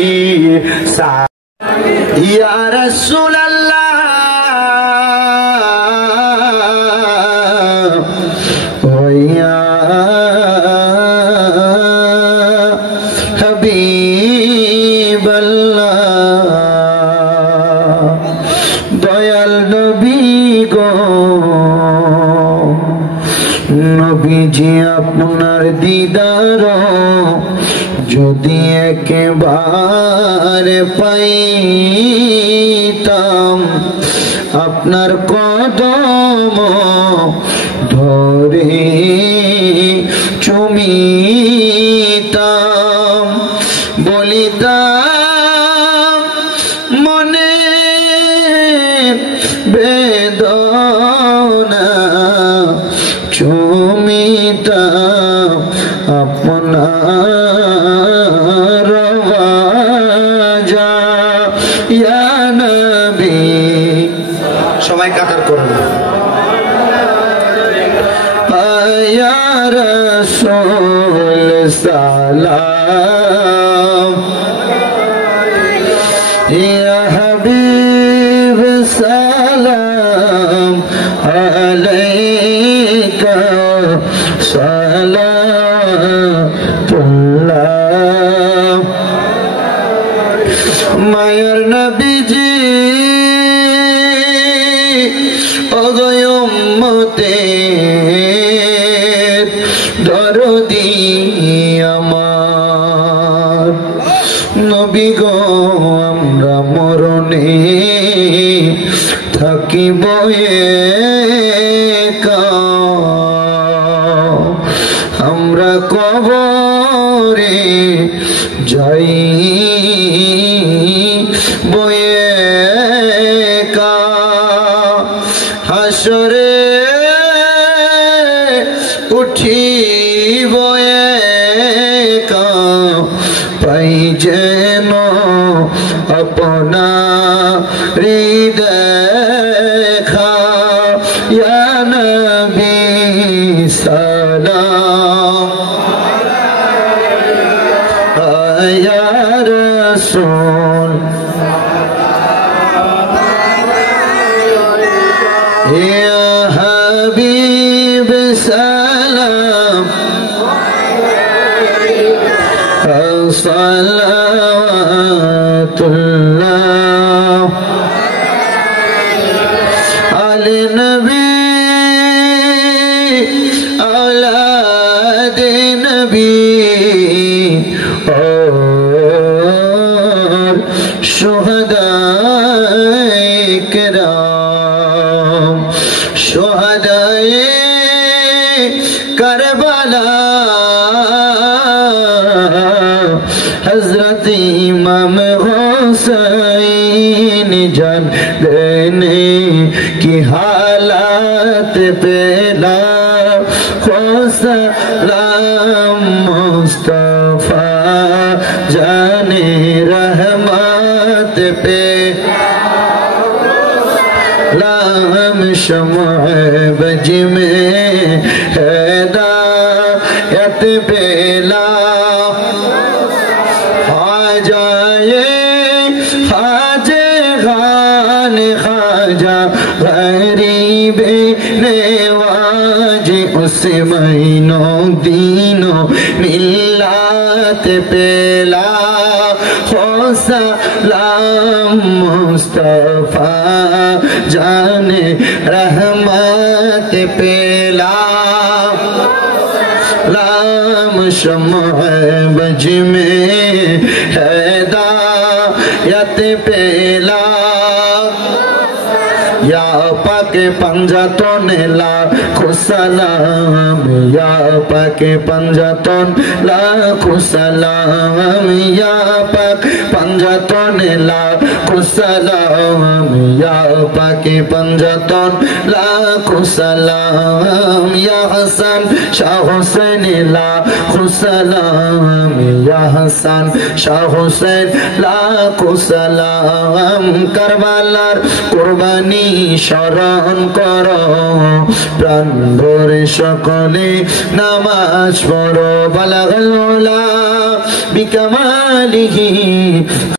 ইয়া রাসূলুল্লাহ ইয়া হাবিবাল্লাহ, দয়াল নবী গো নবীজি আপনার দিদার যদি একেবারে পাইতাম, আপনার কদম ধরে চুমিতাম, বলিতাম মনে বেদনা, চুমিতাম আপনার রওজা ইয়া নবী। সবাই কাতার করুন। ইয়া রাসূল সালাম, ইয়া হাবিব সালাম আলাইকা সালাতুল্লাহ। মায়ার নবীজি ওগো উম্মতের দরদি আমার নবী গো, আমরা মরণে থাকিব একা, আমরা কবরে যাই বয়ে একা, হাসরে উঠিব একা, পাই যেন আপনার দেখা ইয়া নবী সালাম, ইয়া রাসূল ইয়া হাবিব সালাম সালাতুল্লাহ আলে নবী औलाद नबी और शुहदाए किराम, शुहदाए करबला हजरत इमाम हुसैन जान देने की हालत पेला सलाम मुस्तफा जाने रहमत पे, लाम शम्अ बज में हिदायत पेला, खाजाए खाजे खान खाजा गरीब नेवाज, उसे महीनों दीनों मिलात पेला, हो सलाम मुस्तफा जाने रहमत पेला, लाम शम्अ बज में हिदायत पेला, या पाके पंजातन लाखो सलाम, या पाके पंजातन लाखो सलाम, या पाक पंजातन लाखो सलाम, या पाके पंजातन लाखो सलाम, या हसन शाह हुसैन लाखो सलाम, या हसन शाह हुसैन लाखो सलाम, करबालार कुरबानी স্মরণ করো, প্রাণ ভরে সকলে নামাজ পড়ো, বালাগাল উলা বিকামালিহি।